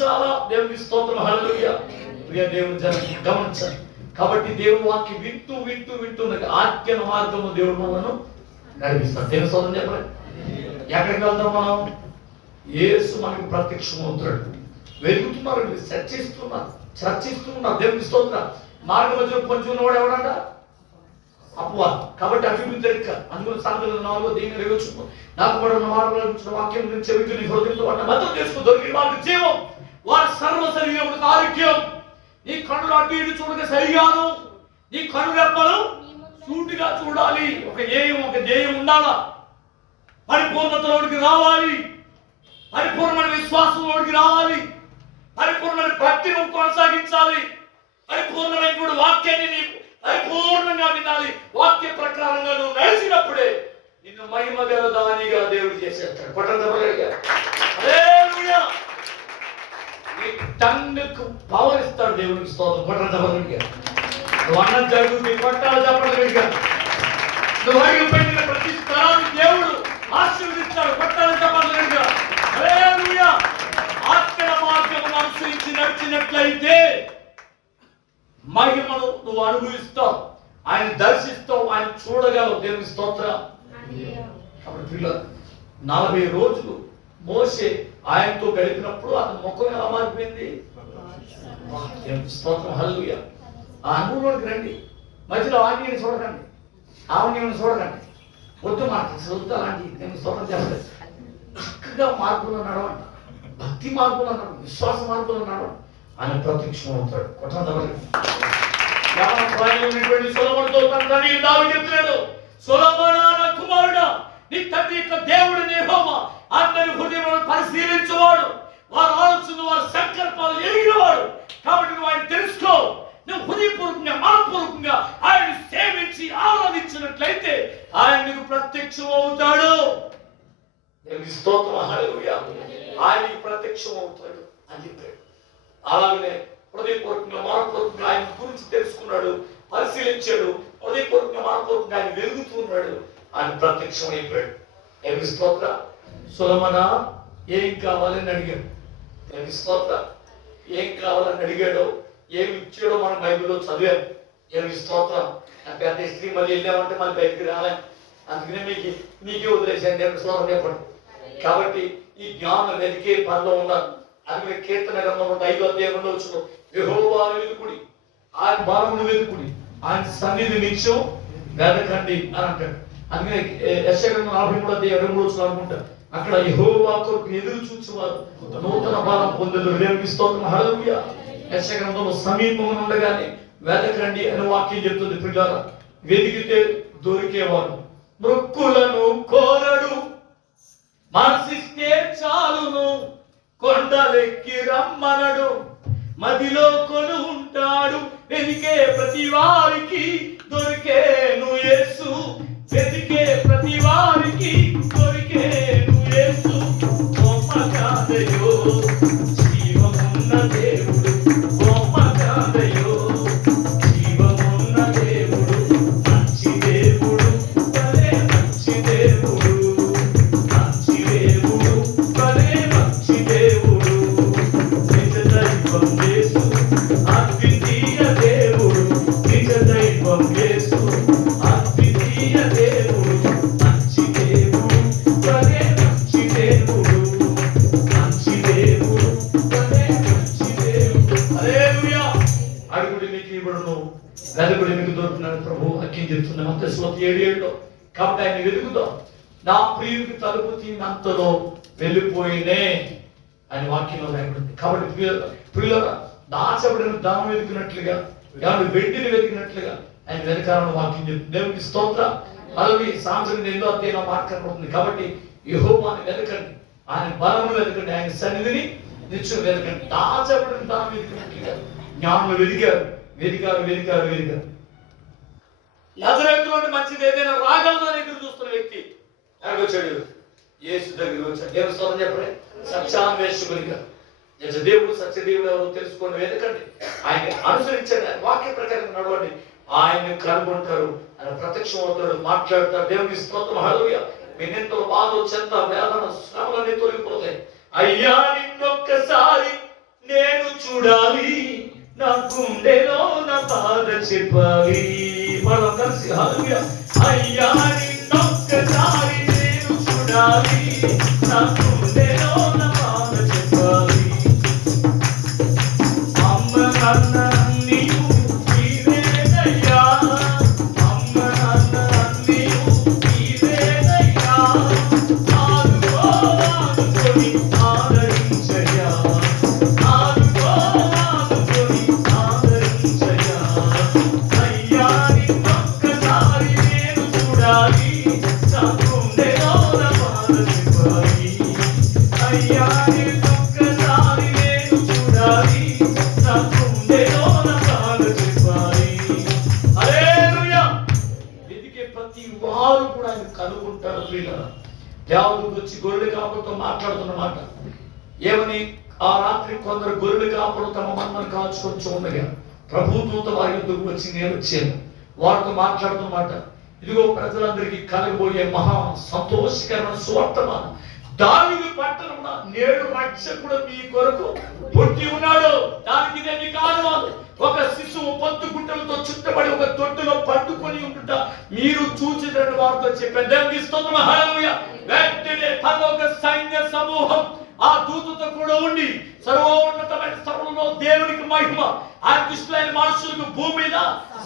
గమనించాలా. దేవునికి స్తోత్రం, హల్లెలూయా. ప్రియ దేవుని జనం గమనించాలి. కాబట్టి దేవుని వాక్యం వింటూ వింటూ వింటూ ఆజ్ఞ మార్గము దేవుడు మనను నడిపిస్తాడు. దేవుని స్తోత్రం చెప్పండి. ఎక్కడికి వెళ్తాం మనం? యేసు మనకి ప్రత్యక్షమవుతాడు. వెతుకుతున్నారు, చర్చిస్తున్నారు. దేవునికి స్తోత్రం. మార్గ మధ్యలో కొంచెం ఉన్నవాడు ఎవడంట? అపవాది. కాబట్టి అభివృద్ధి తెరక అందులో సాధన 4 దీన్ని రేవచ్చు. నాకు కూడా ఉన్న మార్గంలో వాక్యం గురించి చెవికి నీ హృదయంతో వాటిని మద్దతు చేసుకుని దొరికిన వాళ్ళకి జీవం, వారి సర్వ శరీరములకు ఆరోగ్యం. నీ కన్నులు అటు ఇటు చూడక సరిగాను, నీ కన్ను రెప్పలు సూటిగా చూడాలి. ఒక ధ్యేయం ఉండాలా. పరిపూర్ణతలోనికి రావాలి, పరిపూర్ణమైన విశ్వాసంలోనికి రావాలి, పరిపూర్ణమైన భక్తిని కొనసాగించాలి, పరిపూర్ణమైనటువంటి వాక్యాన్ని నీకు పరిపూర్ణంగా వినాలి. వాక్య ప్రకారంగా నువ్వు నడిచినప్పుడే నిన్ను మహిమ గల దానిగా దేవుడు చేసేస్తాడు. నీ టంగుకు పవర్ ఇస్తాడు. దేవునికి స్తోత్రం. పట్టణగా నువ్వు అన్నం జరుగుతుంది, పట్టాలు చెప్పడం. నువ్వు అడిగిపోయిన ప్రతి స్థలాన్ని దేవుడు ఆశీర్వదిస్తాడు. పట్టాలు చెప్పడం. ఆత్మ మార్గమును అనుసరించి నడిచినట్లయితే మహిమను నువ్వు అనుభవిస్తావు, ఆయన దర్శిస్తావు, ఆయన చూడగలవు. దేవుని స్తోత్రం. కాబట్టి 40 రోజులు మోషే ఆయనతో గడిపినప్పుడు అతని ముఖం ఎలా మారిపోయింది? దేవుని స్తోత్రం, హల్లెలూయా. ఆ అనుభవంలోకి రండి. మధ్యలో ఆజ్ఞని చూడకండి, ఆజ్ఞని చూడకండి. వద్దు మాట చదువుతా అలాంటి దేవుని స్తోత్రం చేస్తారు. చక్కగా మార్పులు నడవండి, భక్తి మార్పులు అన్నాడు, విశ్వాస మార్పులు అన్నాడు. ఆయన ప్రత్యక్షం అవుతాడు. సొలొమోనుతో తన తండ్రి దావీదు చెప్తున్నాడు, సొలొమోనా నా కుమారుడా, నీ తండ్రి యొక్క దేవుడు యెహోవా అందరి హృదయములను పరిశీలించువాడు, వారి ఆలోచనలు వారి సంకల్పాలు ఎరిగినవాడు. కాబట్టి నువ్వు ఆయన తెలుసుకో. నువ్వు హృదయపూర్వకంగా మనపూర్వకంగా ఆయన సేవించి ఆరాధించినట్లయితే ఆయన నీకు ప్రత్యక్షం అవుతాడు. స్తోత్రం, హల్లెలూయా. ఆయనకి ప్రత్యక్షం అవుతాడు అని చెప్పాడు. అలాగనే హృదయపూర్వకంగా మనపూర్వకంగా ఆయన గురించి తెలుసుకున్నాడు, పరిశీలించాడు. హృదయపూర్వకంగా మనపూర్వకంగా ఆయన వెలుగుతున్నాడు, ఆయన ప్రత్యక్షం అయిపోయాడు. ఏమి స్తోత్ర. సొలొమోనా ఏం కావాలని అడిగాడు. ఏమి స్తోత్ర. ఏం కావాలని అడిగాడో, ఏమి ఇచ్చాడో మనం బైబిల్లో చదివాం. ఏమి స్తోత్రం. పెద్ద స్త్రీ మళ్ళీ వెళ్ళామంటే మళ్ళీ బయటికి రాలేం. అందుకనే మీకే వదిలేసాను. ఏమి స్తోత్రం చెప్పండి. కాబట్టి ఈ జ్ఞానం వెతికే పనిలో ఉన్నారు. అందుకే కీర్తన గ్రంథంలో 5వ అధ్యాయంలో వచ్చిన యెహోవాను వెతుకుడి, ఆయన బలమును వెతుకుడి, ఆయన సన్నిధి నిత్యం వెతకండి అని అంటాడు. అందుకనే యెషయా గ్రంథం 43వ అధ్యాయం 2వ వచనం అనుకుంటారు. అక్కడ యెహోవా కొరకు ఎదురు చూచువారు నూతన బలం పొందెదరు. దేవునికి స్తోత్రం, హల్లెలూయా. యెషయా గ్రంథంలో సమీపంగా ఉండగానే వెతకండి అని వాక్యం చెప్తుంది. పిల్లల వెతికితే దొరికేవాడు. మృక్కులను కోరడు, మనసిస్తే చాలును, కొండలెక్కి రమ్మనడు, మదిలో కొను ఉంటాడు. వెతికే ప్రతి వారికి దొరికేను యేసు, వెతికే ప్రతి వారికి దొరికేను యేసు. గొప్ప కాదయో జీవమున్న దేవుడు, గొప్ప కాదయో జీవమున్న దేవుడు, మంచి దేవుడు, భలే మంచి దేవుడు, మంచి దేవుడు, భలే మంచి దేవుడు. నిజ దైవం యేసు, అద్వితీయ దేవుడు, నిజ దైవం యేసు, అద్వితీయ దేవుడు, మంచి దేవుడు, భలే మంచి దేవుడు, మంచి దేవుడు, భలే మంచి దేవుడు. హల్లెలూయా. అడుగుడి మీకు ఇవ్వడును, వెదకుడి మీకు దొరుకుతున్నాడు ప్రభు అక్కి చెప్తున్నా. మత్తయి 7:7. కాబట్టి ఆయన వెతుకుదాం. నా ప్రియుడికి తలుపు తీనంతలో వెళ్ళిపోయినే అని వాక్యంలో రాయబడింది. కాబట్టి ప్రియులారా, దాచబడిన ధనం వెతికినట్లుగా, వెండిని వెతికినట్లుగా ఆయన వెతకాలని వాక్యం చెప్తుంది. దేవునికి స్తోత్రం. అలాగే సాయంత్రం 8వ అధ్యాయంలో మాట్లాడబడుతుంది. కాబట్టి యెహోవాని వెతకండి, ఆయన బలమును వెతకండి, ఆయన సన్నిధిని నిత్యం వెతకండి. దాచబడిన ధనం వెతికినట్లుగా జ్ఞానులు వెతికారు, వెతికారు, వెతికారు, వెతికారు. నజరేతులోని మంచిది ఏదైనా రాగలదని ఎదురు చూస్తున్న వ్యక్తి ఎక్కడికి వచ్చాడు? యేసు దగ్గరికి వచ్చాడు. దేవుని స్తోత్రం చెప్పండి. సత్యాన్వేషకునిగా దేవుడు సత్యదేవుడు ఎవరు తెలుసుకోండి, వెతకండి, ఆయన అనుసరించండి, ఆయన వాక్య ప్రకారం నడవండి, ఆయన్ని కనుగొంటారు, ఆయన ప్రత్యక్షం అవుతాడు, మాట్లాడతారు. దేవునికి స్తోత్రం, హల్లెలూయా. మీ నిందలు, బాధ, చెంత, వేదన, శ్రమలన్నీ తొలగిపోతాయి. అయ్యా నిన్నొక్కసారి నేను చూడాలి, నా గుండెలో నా బాధ చెప్పాలి. మనం కలిసి హల్లెలూయా. అయ్యా నిన్నొక్కసారి నేను చూడాలి, నా గుండెలో నా బాధ చెప్పాలి. అమ్మ నాన్న నీవు నీవేనయ్యా, అమ్మ నాన్న నీవు నీవేనయ్యా, ఆదుకొని ఆదరించయ్యా, ఆదుకొని ఆదరించయ్యా. అయ్యా నిన్నొక్కసారి నేను చూడాలి, నా గుండెలో నా బాధ చెప్పాలి. అయ్యా నిన్నొక్కసారి నేను చూడాలి, నా గుండెలో నా బాధ చెప్పాలి. హల్లెలూయా. వెతికే ప్రతి వారు కూడా ఆయన కనుగొంటారు. ప్రియులారా, దేవుడు వచ్చి గొర్రెల కాపులతో మాట్లాడుతున్న మాట ఏమని? ఆ రాత్రి కొందరు గొర్రెల కాపులు తమ మందను కాచుకొని ఉండగా ప్రభు దూత వారి యుద్ధకు వచ్చి నేను వచ్చాను. వారితో మాట్లాడుతున్నమాట, ఇదిగో ప్రజలందరికీ కలగబోయే మహా సంతోషకరమైన సువర్తమానం, దావీదు పట్టణమున నేడు రక్షకుడు మీ కొరకు పుట్టి ఉన్నాడు. దానికి ఇదే మీ కారణం. ఒక శిశువు పొత్తు గుట్టలతో చుట్టబడి ఒక తొట్టులో పట్టుకొని ఉంటుట మీరు చూచినట్టు వారితో చెప్పాను. దేవునికి స్తోత్రం. హల్లెలూయా. వెంటనే పరలోక సైన్య సమూహం ఆ దూతతో కూడా ఉండి సర్వోన్నతమైన స్థలంలో దేవునికి మహిమ, ఆ దుష్టులైన మనుషులకు భూమి మీద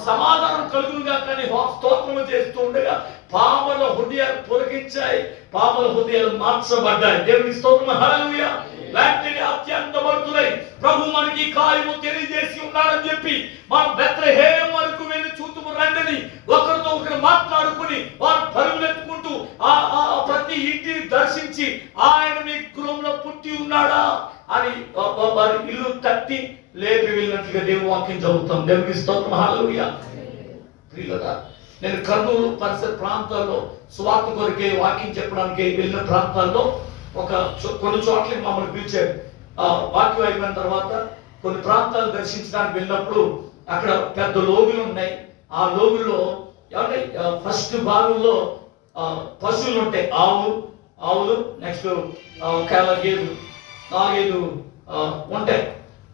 సమాధానం కలుగునుగా కానీ స్తోత్రము చేస్తూ ఉండగా పాముల హృదయాలు పొలకించాయి, పాముల హృదయాలు మార్చబడ్డాయి. దేవునికి స్తోత్రం. హల్లెలూయా. వెంటనే అత్యంత భక్తులై ప్రభు మనకి కార్యము తెలియజేసి ఉన్నాడని చెప్పి మనం బెత్లెహేము వరకు వెళ్ళి చూతుము రండని ఒకరితో ఒకరు మాట్లాడుకుని వారు పరుగులెత్తుకుంటూ ఆ ప్రతి ఇంటిని దర్శించి ఆయన మీ గృహంలో పుట్టి ఉన్నాడా అని వారి ఇల్లు తట్టి లేపి వెళ్ళినట్లుగా దేవుని వాక్యం చదువుతాం. దేవునికి స్తోత్రం. హల్లెలూయా. ప్రియులారా, నేను కర్నూలు పరిసర ప్రాంతాల్లో సువార్త కొరికే వాక్యం చెప్పడానికి వెళ్ళిన ప్రాంతాల్లో కొన్ని చోట్లకి మమ్మల్ని పిలిచాడు. వాక్యం అయిపోయిన తర్వాత కొన్ని ప్రాంతాలు దర్శించడానికి వెళ్ళినప్పుడు అక్కడ పెద్ద లోగులు ఉన్నాయి. ఆ లోగుల్లో ఏమంటే ఫస్ట్ భాగంలో పశువులు ఉంటాయి, ఆవులు నెక్స్ట్ గేదెలు, 4-5 ఉంటాయి.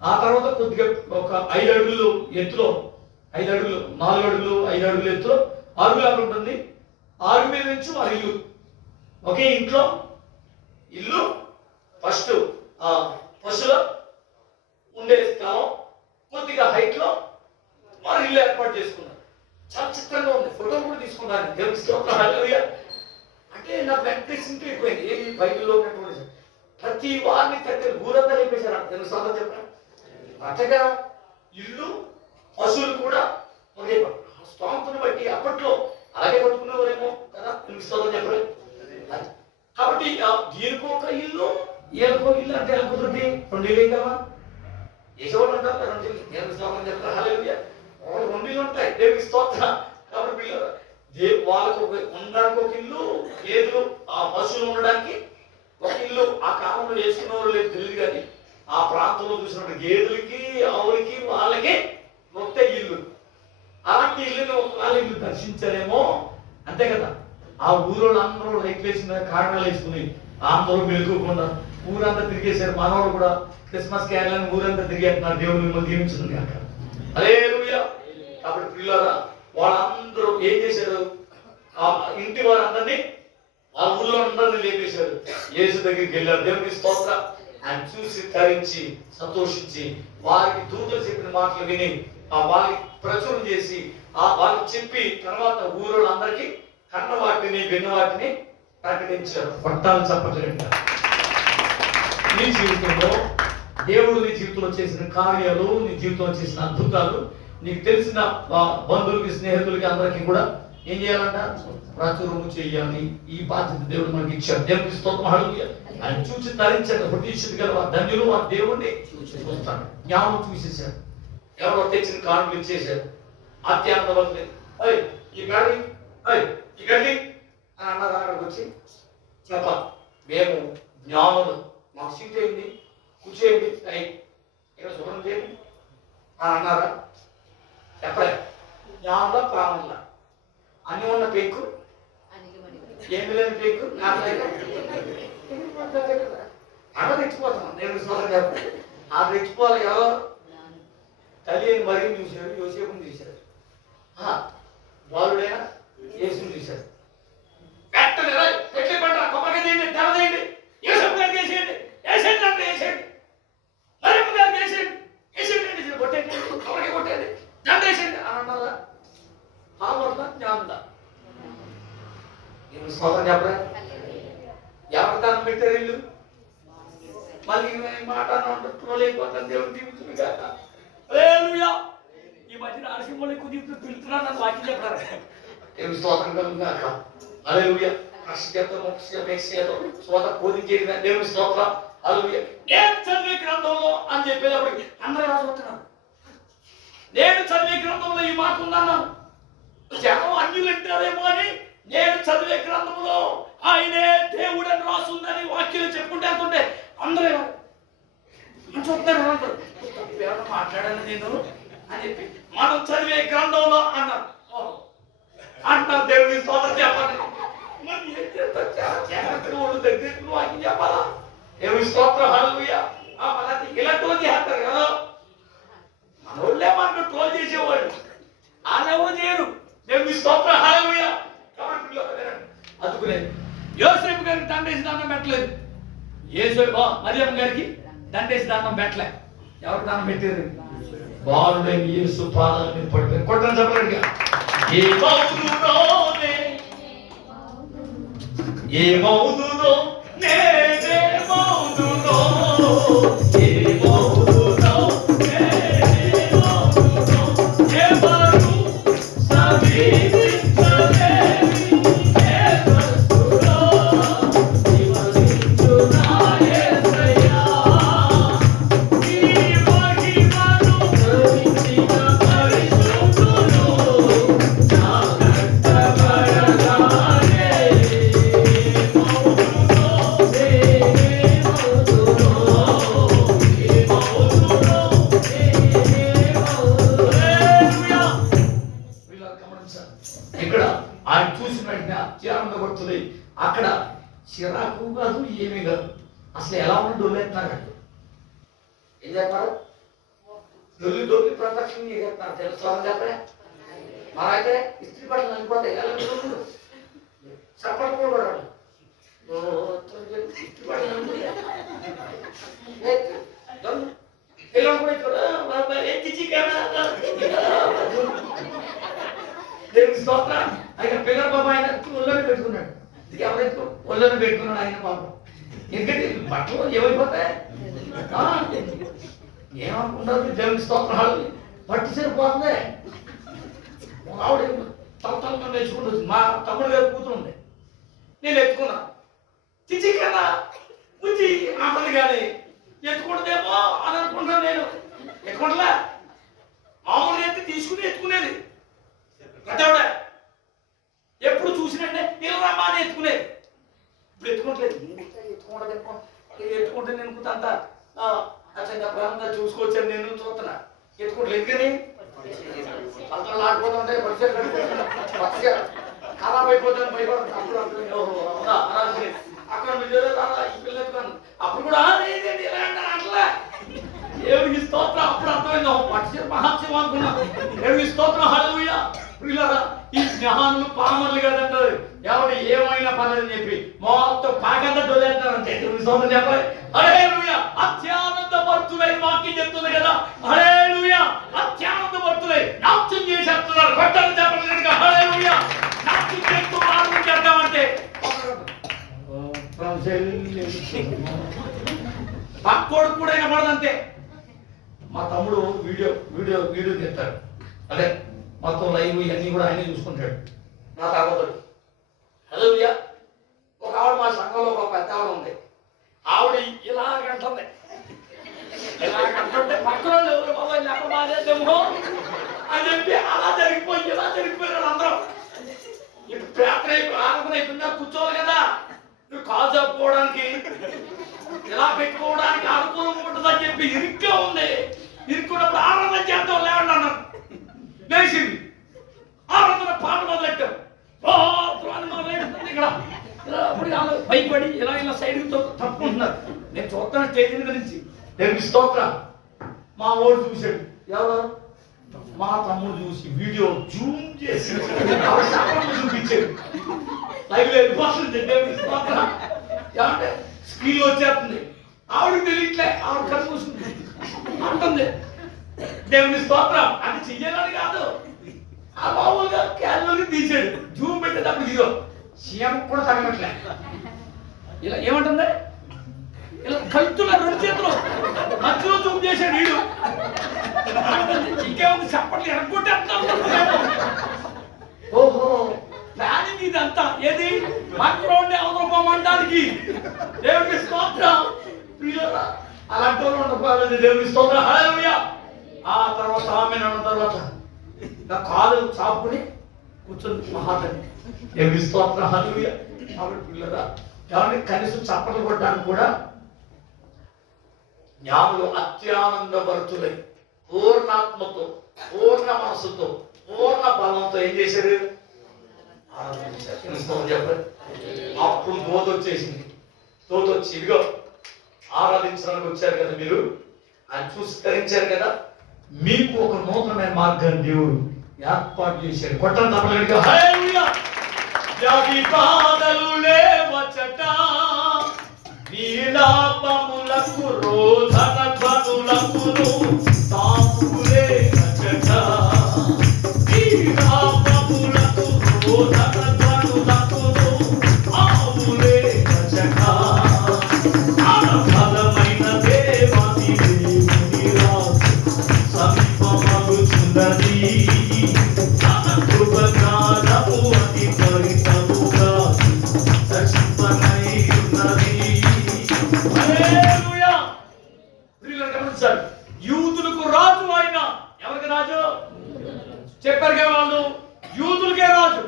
ఆ తర్వాత కొద్దిగా ఒక 5 అడుగులు ఎత్తులో, 5 అడుగులు 4 అడుగులు 5 అడుగులు ఎత్తులో అరుగులాగా ఉంటుంది. ఆరు మీద నుంచి వారి ఇల్లు, ఒకే ఇంట్లో ఇల్లు. ఫస్ట్ పశువులో ఉండే స్థలం కొద్దిగా హైట్ లో వారు ఇల్లు ఏర్పాటు చేసుకున్నారు. చాలా చిత్రంగా ఉంది. ఫోటోలు కూడా తీసుకున్నారు. దేవునికి స్తోత్రం. హల్లెలూయా. అంటే నాకు వెంకటేశ్వర ఎక్కువైంది. ఏ బైబిల్లో ఉన్నటువంటి ప్రతి వారిని తట్టి ఊరంతా లేపేశారు. దేవునికి స్తోత్రం చెప్పారు. అట్టగా ఇల్లు పశువులు కూడా ఒకే స్తోత్రం బట్టి అప్పట్లో అలాగే పట్టుకునేవారేమో కదా. దేవునికి స్తోత్రం చెప్పలేదు. కాబట్టి దీనికి ఒక ఇల్లు ఏళ్ళకో ఇల్లు అంటే ఎలా కుదురుతుంది? 2 ఇల్లు కదా యశోడు అంటారు. 2 ఇల్లు. దేవునికి స్తోత్రం చెప్తారు. హల్లెలూయా. 2 ఇల్లు ఉంటాయి. దేవునికి స్తోత్రం. కాబట్టి వాళ్ళకు ఉండడానికి ఒక ఇల్లు, గేదెలు ఆ పశువులు ఉండడానికి ఒక ఇల్లు. ఆ కాలంలో వేసుకున్నవారు లేదు తెలియదు, కానీ ఆ ప్రాంతంలో చూసినట్టు గేదెలకి ఆవులకి వాళ్ళకి ఒకటే ఇల్లు. అలాంటి ఇల్లుని ఒకవేళ ఇల్లు దర్శించారేమో, అంతే కదా. ఆ ఊరోళ్ళు అందరూ లైట్ వేసిన కారణాలు వేసుకుని అందరూ మెలుకోకుండా ఊరంతా తిరిగేశారు. మనవాడు కూడా క్రిస్మస్ క్యారలని ఊరంతా తిరిగేస్తున్నారు. దేవుడు మిమ్మల్ని దీవించింది కాక. హల్లెలూయా. కాబట్టి పిల్లరా, వాళ్ళందరూ ఏం చేశారు? ఆ ఇంటి వారందరినీ, ఆ ఊళ్ళో అందరినీ లేపేశారు. యేసు దగ్గరికి వెళ్ళారు. దేవునికి స్తోత్రం. ఆయన చూసి తరించి సంతోషించి వారికి దూతలు చెప్పిన మాటలు విని వారికి ప్రచురణ చేసి వాళ్ళకి చెప్పి తర్వాత ఊరోళ్ళందరికీ కన్న వాటిని విన్న వాటిని ప్రకటించారు. పట్టాలు చెప్పట్లేదు. నీ జీవితంలో దేవుడు నీ జీవితంలో చేసిన కార్యాలు, నీ జీవితంలో చేసిన అద్భుతాలు నీకు తెలిసిన బంధువులకి, స్నేహితులకి అందరికీ కూడా ఏం చేయాలంట? ప్రచురము చేయాలి. ఈ బాధ్యత దేవుడు మనకి ఇచ్చాడు. దేవునికి స్తోత్రం. హల్లెలూయా. ఆయన చూసి తరించాడు. ప్రతిష్ఠిత గల ధన్యులు ఆ దేవుణ్ణి చూస్తాడు. జ్ఞానం చూసేశాడు. ఎవరో తెచ్చిన కానుకలు ఇచ్చేశాడు. అత్యంత వల్లే ఈ గడి అని అన్నారు. అక్కడికి వచ్చి చెప్ప మేము జ్ఞానులు, మాకు సీట్ అయింది, కూర్చేయండి, ఇక్కడ శుభ్రం చేయండి అని అన్నారా? చెప్పలే. జ్ఞానంలో ప్రాణంలో అన్ని ఉన్న పెంకు, ఏమి లేని పెంకు నాకు అన్న తెచ్చిపోతాను. నేను సోదరు చెప్పండి. ఆ రెచ్చిపోవాలి ఎవరో తల్లి అని మరి చూశారు, యోసేపుని చూశారు, బాలుడైనా యేసుని చూశారు. వెంటనే ఎట్లా పంట కొబ్బరిగా చేయండి, తెరదేయండి, యోసేపు గారికి వేసేయండి, వేసేయండి అంటే వేసేయండి, మరియమ్మ గారికి వేసేయండి, వేసేయండి, కొట్టేయండి, కొబ్బరికి కొట్టేయండి, దండ వేసేయండి అని అన్నారా? ఆవర్త జ్ఞానందా నేను స్వతం చెప్పరా? ఎవరి దాన్ని పెట్టారు ఇల్లు? మళ్ళీ మాట ట్రోల్ అయిపోతాను. దేవుడు దీవించును గాక. హల్లెలూయా. ఈ మధ్య నరసింహుని కుదిపి పిలుస్తున్నాను, నన్ను వాక్యం చెప్పారు. దేవుని స్తోత్రం కలుగును గాక. హల్లెలూయా. దేవుని స్తోత్రం. హల్లెలూయా. నేను చదివే గ్రంథంలో అని చెప్పేటప్పటికి అందరూ రాసుకుంటున్నారు. నేను చదివే గ్రంథంలో ఈ మాట ఉందన్నాను. జనం అన్యులు అంటారేమో అని నేను చదివే గ్రంథంలో ఆయనే దేవుడు అని రాసుందని వాక్యాలు చెప్పుకుంటే అంటుంటే అందరూ చూస్తారు, మాట్లాడాను నేను అని చెప్పి మనం చదివే గ్రంథంలో అన్నారు అంటారు. దేవుని స్తోత్రం చెప్పండి. మరి ఏం చేస్తారు? జాగ్రత్తగా వాళ్ళు దగ్గర వాక్యం చెప్పాలా? దేవుని స్తోత్రం. హల్లెలూయా. మన ఇలా ట్రోల్ చేస్తారు కదా, మన వాళ్ళే మనకు ట్రోల్ చేసేవాళ్ళు, వాళ్ళెవరు చేయరు. దేవుని స్తోత్రం. హల్లెలూయా. అందుకునే యోసేపు గారికి దండేసి దానం పెట్టలేదు, మరియమ్మ గారికి దండేసి దానం పెట్టలే. ఎవరు దానం పెట్టారు? బాలుడైన యేసు పాదాల మీద పడిపోయి కొట్టని చెప్పలేదుగా. ఏమవుతుందో నేనేమవుతుందో ఇక్కడ ఆయన చూసిన వెంటనే అత్యానందపడుతుంది. అక్కడ చిరాకు కాదు, ఏమీ కాదు, అసలు ఎలా ఉన్న డొల్లేస్తున్నారండి. ఏం చేస్తారు? డొల్లి ప్రదక్షిణ చేస్తున్నారు. తెలుసుకోవాలని చెప్పలే. మరైతే ఇస్త్రీ బట్టలు నలిపోతాయి. ఎలా చప్పట్లు కూడా ఇస్త్రీ బట్టలు దేవుని స్తోత్రం. ఆయన పిల్లల బాబు ఆయన ఒళ్ళని పెట్టుకున్నాడు. ఇది ఎవరైతే ఒళ్ళని పెట్టుకున్నాడు ఆయన బాబు. ఎందుకంటే బట్టలు ఏమైపోతాయి? ఏమనుకుంటారు? దేవుని స్తోత్రాలు పట్టి సరిపోతుంది. ఆవిడ తలతల నేర్చుకుంటుంది. మా తమ్ముడు గారు కూతురు ఉంది, నేను ఎత్తుకున్నా. చిచి కన్నా బుద్ధి ఆపది కానీ ఎత్తుకుంటుందేమో అని అనుకుంటాను. నేను ఎత్తుకుంటలే, మామూలుగా ఎత్తి తీసుకుని ఎత్తుకునేది. గతవిడ ఎప్పుడు చూసినట్టే నిలరామా అని ఎత్తుకునేది. ఇప్పుడు ఎత్తుకోవట్లేదు. ఎత్తుకుంటే నేను అంతా అచ్చంగా చూసుకోవచ్చని నేను చూస్తున్నా. ఎత్తుకోవట్లేదు కానీ అంతా లాకపోతుంటే పచ్చిగా ఖరాబ్ అయిపోతాను భయపడుతుంది. అక్కడ ఈ పిల్లలు ఎత్తుకున్నాను. అప్పుడు కూడా లేదండి ఇలా అంటారు అట్లా. దేవుడికి స్తోత్రం. అప్పుడు అర్థమైంది పక్షి మహాత్యం అనుకున్నాం. దేవుడికి స్తోత్రం. హల్లెలూయా. ఈ జ్ఞానులు పామర్లు కదంటారు. ఎవరు ఏమైనా పర్లేదని చెప్పి మొత్తం పాకంతా డొల్లేస్తారంటే దేవుని స్తోత్రం చెప్పాలి. హల్లెలూయా. అత్యానందపడుతులై వాక్యం చెప్తుంది కదా. హల్లెలూయా. అత్యానందపడుతులై నాట్యం చేసేస్తున్నారు. కొట్టాలని చెప్పలేదు. హల్లెలూయా. నాట్యం చేస్తూ ఆనందం చేద్దామంటే పక్కోడు కూడా వినపడదంతే. మా తమ్ముడు వీడియో తీస్తాడు. అదే మొత్తం లైవ్ ఇవన్నీ కూడా ఆయనే చూసుకుంటాడు. నా తాగోతాడు. హల్లెలూయా. ఒక ఆవిడ మా సంఘంలో ఒక పెద్ద ఆవిడ ఉంది. ఆవిడ ఇలాగంటుంది. ఇలాగంటుంటే పక్కన ఎవరు బాబా లేకపోతేమో అని చెప్పి అలా జరిగిపోయారు అందరూ. ఇప్పుడు ప్రార్థన ఆరాధన అయిపోయిందా కూర్చోవాలి కదా. నువ్వు కాలు చెప్పుకోవడానికి ఇలా పెట్టుకోవడానికి అనుకూలంగా ఉంటుందని చెప్పి ఇరుగ్గా ఉంది. ఇరుక్కున్నప్పుడు ఆరాధన చేద్దాం లేవండి అన్నారు. లేచింది ఆరాధన పాట మొదలెట్టాం. ఇక్కడ అప్పుడు భయపడి ఇలా సైడ్కి తప్పుకుంటున్నారు. నేను చూస్తాను స్టేజ్ గురించి. దేవుని స్తోత్రం. మా ఓడు చూశాడు, ఎవరు మా తమ్ముడు చూసి వీడియో జూమ్ చేసి చూపించాడు. లైవ్ వెళ్ళిపోతుంది. దేవుని స్తోత్రం. ఏమంటే స్క్రీన్ వచ్చేస్తుంది, ఆవిడకి తెలియట్లే, ఆవిడ కళ్ళు చూస్తుంది అంటుంది. దేవుని స్తోత్రం. అది చెయ్యాలని కాదు, ఆ మామూలుగా క్యాన్లోకి తీసాడు, జూమ్ పెట్టేటప్పుడు ఇదిగో సీఎం కూడా తగ్గట్లే. ఇలా ఏమంటుంది, ఇలా కలుతున్న రెండు చేతులు మధ్యలో జూమ్ చేశాడు వీడు. ఇంకేముంది చెప్పండి, ఎరగొట్టే. ఓహో, ప్లానింగ్ ఇదంతా. ఏది మాక్రోని అవతరపోమంటానికి. దేవునికి స్తోత్రం. అలాంటి వాళ్ళు ఉండకపోలేదు. దేవునికి స్తోత్రం. హల్లెలూయా. ఆ తర్వాత ఆమె అన్న తర్వాత నా కాలు చాపుకుని కూర్చొని మహాతని. దేవునికి స్తోత్రం. హల్లెలూయా. కాబట్టి పిల్లరా, కాబట్టి కనీసం చప్పట్లు కొట్టడానికి కూడా జ్ఞానులు అత్యానందభరితులై పూర్ణాత్మతో, పూర్ణ మనసుతో, పూర్ణ బలంతో ఏం చేశారు? ఆరాధించారు. చెప్పండి. అప్పుడు దోత వచ్చేసింది. దోత వచ్చి ఇదిగో ఆరాధించడానికి వచ్చారు కదా మీరు, అని చూసి ధరించారు కదా, మీకు ఒక నూతనమైన మార్గాన్ని దేవుడు ఏర్పాటు చేశాడు. కొట్టని తప్పలేదు. హల్లెలూయా. వ్యాధి బాధలు లేవచట, నీలాపములకు రోధన ధ్వనులకును తాపులే వచ్చట. నీలాపములకు రోధన ధ్వనులకును ఆవులే వచ్చట. ఆనఫలమైన దేవాది దేవుని రాజు సమీపమగుచున్నది. తన కృపజ్ఞానము అతి పరితముగా దర్శింపనై ఉన్నది. హల్లెలూయా. ప్రియులారా గమనించండి, యూదులకు రాజు ఆయన. ఎవరికి రాజు చెప్పారు కదా వాళ్ళు? యూదులకే రాజు.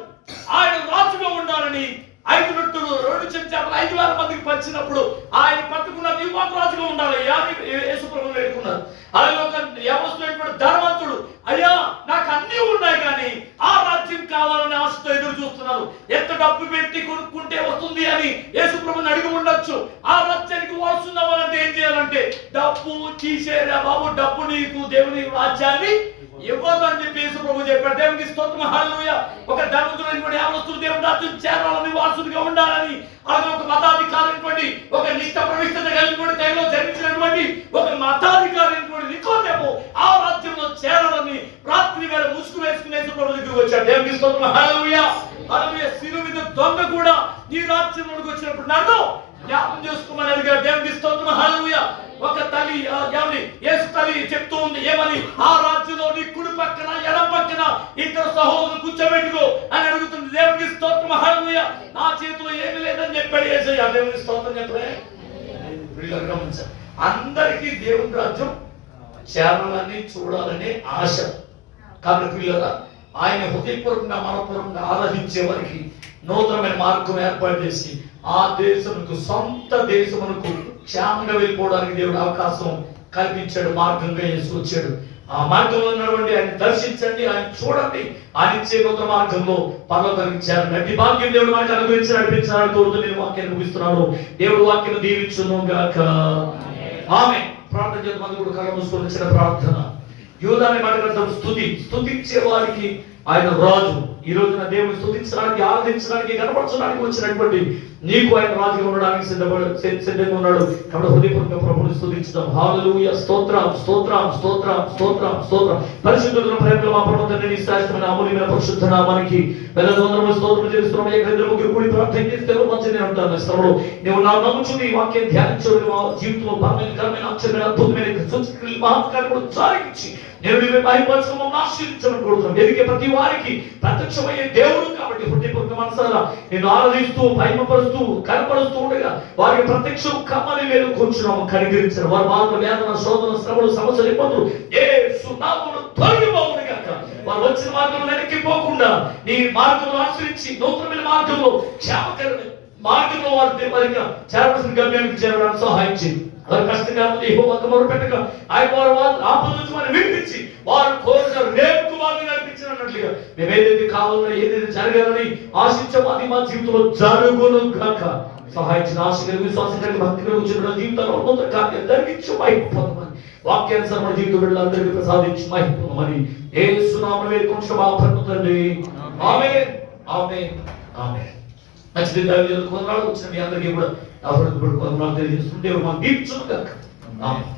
ఆయన రాజుగా ఉండాలని 5 రొట్టెలు 2 చెంచాలు 5,000 మందికి పంచినప్పుడు ఆయన పట్టుకున్న నీవు మాకు రాజుగా ఉండాలి అని యేసుప్రభువు వేడుకున్నారు. ఆయన ఒక యవనస్తుడైనటువంటి ధనవంతుడు, అయ్యా నాకు అన్నీ ఉన్నాయి కానీ ఆ రాజ్యం కావాలని ఆశతో ఎదురు చూస్తున్నారు. ఎంత డబ్బు పెట్టి కొనుక్కుంటే వస్తుంది అని యేసుప్రభుని అడిగి ఉండొచ్చు. ఆ రాజ్యానికి వారసున్నావాలంటే ఏం చేయాలంటే డబ్బు తీసేరా బాబు, డబ్బు నీకు దేవుని రాజ్యాన్ని ఇవ్వదు అని చెప్పి యేసుప్రభువు చెప్పాడు. దేవునికి స్తోత్రం. హల్లెలూయా. ఒక ధనవంతుడైనటువంటి యవనస్తుడు దేవుని రాజ్యం చేరాలని, వారసుడిగా ఉండాలని, అలాగే ఒక మతాధికారైనటువంటి, ఒక నిష్ఠ ప్రవిష్టత కలిగినటువంటి టైంలో జన్మించినటువంటి ఒక మతాధికారైనటువంటి నికోదేము ఆ రాజ్యంలో చేరాలని రాత్రి వేళ ముసుగు వేసుకుని యేసుప్రభువు దగ్గరికి వచ్చాడు. దేవునికి స్తోత్రం. హల్లెలూయా. హల్లెలూయా. శిలువ మీద దొంగ కూడా నీ రాజ్యంలోకి వచ్చినప్పుడు నన్ను జ్ఞాపకం చేసుకోమని అడిగాడు. దేవునికి స్తోత్రం. హల్లెలూయా. ఒక తల్లి యేసు తల్లి చెప్తూ ఉంది ఏమని, ఆ రాజ్యంలో నీ కుడి పక్కన ఎడం పక్కన 2 సహోదరులు కూర్చోబెట్టుకో అని అడుగుతుంది. దేవునికి స్తోత్రం. హల్లెలూయా. నా చేతిలో ఏమీ లేదని చెప్పాడు యేసయ్య. దేవునికి స్తోత్రం. చెప్పలే గమనించాలి. అందరికీ దేవుని రాజ్యం చేరాలని, చూడాలని ఆశ. కాబట్టి పిల్లరా, ఆయన హృదయపూర్వకంగా మనపూర్వకంగా ఆరాధించే వారికి నూతనమైన మార్గం ఏర్పాటు చేసి ఆ దేశమునకు, సొంత దేశమునకు క్షేమంగా వెళ్ళిపోవడానికి దేవుడు అవకాశం కల్పించాడు. మార్గంగా యేసు వచ్చాడు. ఆ మార్గంలో నడవండి, ఆయన దర్శించండి, ఆయన చూడండి, ఆయన ఇచ్చే నూతన మార్గంలో పరలోకానికి చేరండి. అట్టి భాగ్యం దేవుడు మనకు అనుగ్రహించి నడిపించాలని కోరుతూ నేను వాక్యాన్ని ముగిస్తున్నాను. దేవుడు వాక్యం దీవించును గాక. ఆమేన్. ప్రార్థన చేద్దాం. మంది కూడా కళ్ళు మూసుకొని వచ్చిన ప్రార్థన. యూదాని మాట స్తుతించే వారికి ఆయన రాజు. ఈ రోజున దేవుని స్తుతించడానికి, ఆరాధించడానికి, కనపరచడానికి వచ్చినటువంటి నీకు ఆయన రాజుగా ఉండడానికి సిద్ధంగా ఉన్నాడు. కాబట్టి హృదయపూర్వక ప్రభువుని స్తుతించుదాం. హల్లెలూయా. స్తోత్రం, స్తోత్రం, స్తోత్రం, స్తోత్రం, స్తోత్రం. పరిశుద్ధుల ప్రేమలో మా ప్రభువు తండ్రి శ్రేష్టమైన అమూల్యమైన పరిశుద్ధ నామానికి పెద్దలందరూ స్తోత్రం చేస్తున్నాం. ఏకైక ముగ్గురు కూడి ప్రార్థన చేస్తే మంచిది అంటాను. శ్రమలో నువ్వు నా నమ్ముచుని ఈ వాక్యం ధ్యానించడం మా జీవితంలో బలమైన ఆశ్చర్యమైన అద్భుతమైన సూచనలు మహత్కార్యములు సాగించి నేను మహిమపరచడం ఆశీర్వించమని కోరుతున్నాను. ఎదిగే ప్రతి వారికి ప్రత్యక్షమయ్యే దేవుడు కాబట్టి హృదయపూర్వక మనసారా నేను ఆరాధిస్తూ, మహిమపరుస్తూ, కనపరుస్తూ ఉండగా వారికి ప్రత్యక్షం కమ్మని వేలు కూర్చున్నాము. కనికరించిన వారి బాధ, వేదన, శోధన, శ్రమలు, సమస్యలు, ఇబ్బందులు యేసు నామమున తొలగిపోవును గాక. వారు వచ్చిన మార్గంలో వెనక్కిపోకుండా నీ మార్గంలో ఆశ్రయించి నూతనమైన మార్గంలో, క్షేమకరమైన మార్గంలో వారు చేరవలసిన గమ్యానికి చేరడానికి సహాయం చేయండి. వారు కష్టంగా ఉంది యెహోవాకు మొరపెట్టగా ఆయన వారు ఆపద నుంచి వారిని విడిపించి వారు కోరిన రేపు వారిని నడిపించినట్లుగా మేము ఏదైతే కావాలని, ఏదైతే జరగాలని ఆశించామో అది మా జీవితంలో జరుగును గాక. సహాయించిన ఆశ కలిగి విశ్వాసం కలిగి భక్తి కలిగి చిన్న జీవితంలో ఉన్నత కార్యం జరిగించు మహిమపొందమని వాక్యానుసారమైన జీవితం బిడ్డలందరికీ ప్రసాదించి మహిమపొందమని యేసు నామమున వేడుకొంచున్నాము తండ్రి. ఆమేన్ ఆమేన్ ఆమేన్. నచ్చితే దైవజనులకు వందనాలు. వచ్చిన మీ అందరికీ కూడా నా హృదయపూర్వక వందనాలు తెలియజేస్తుంటే మనం దీవించును గాక. ఆమేన్.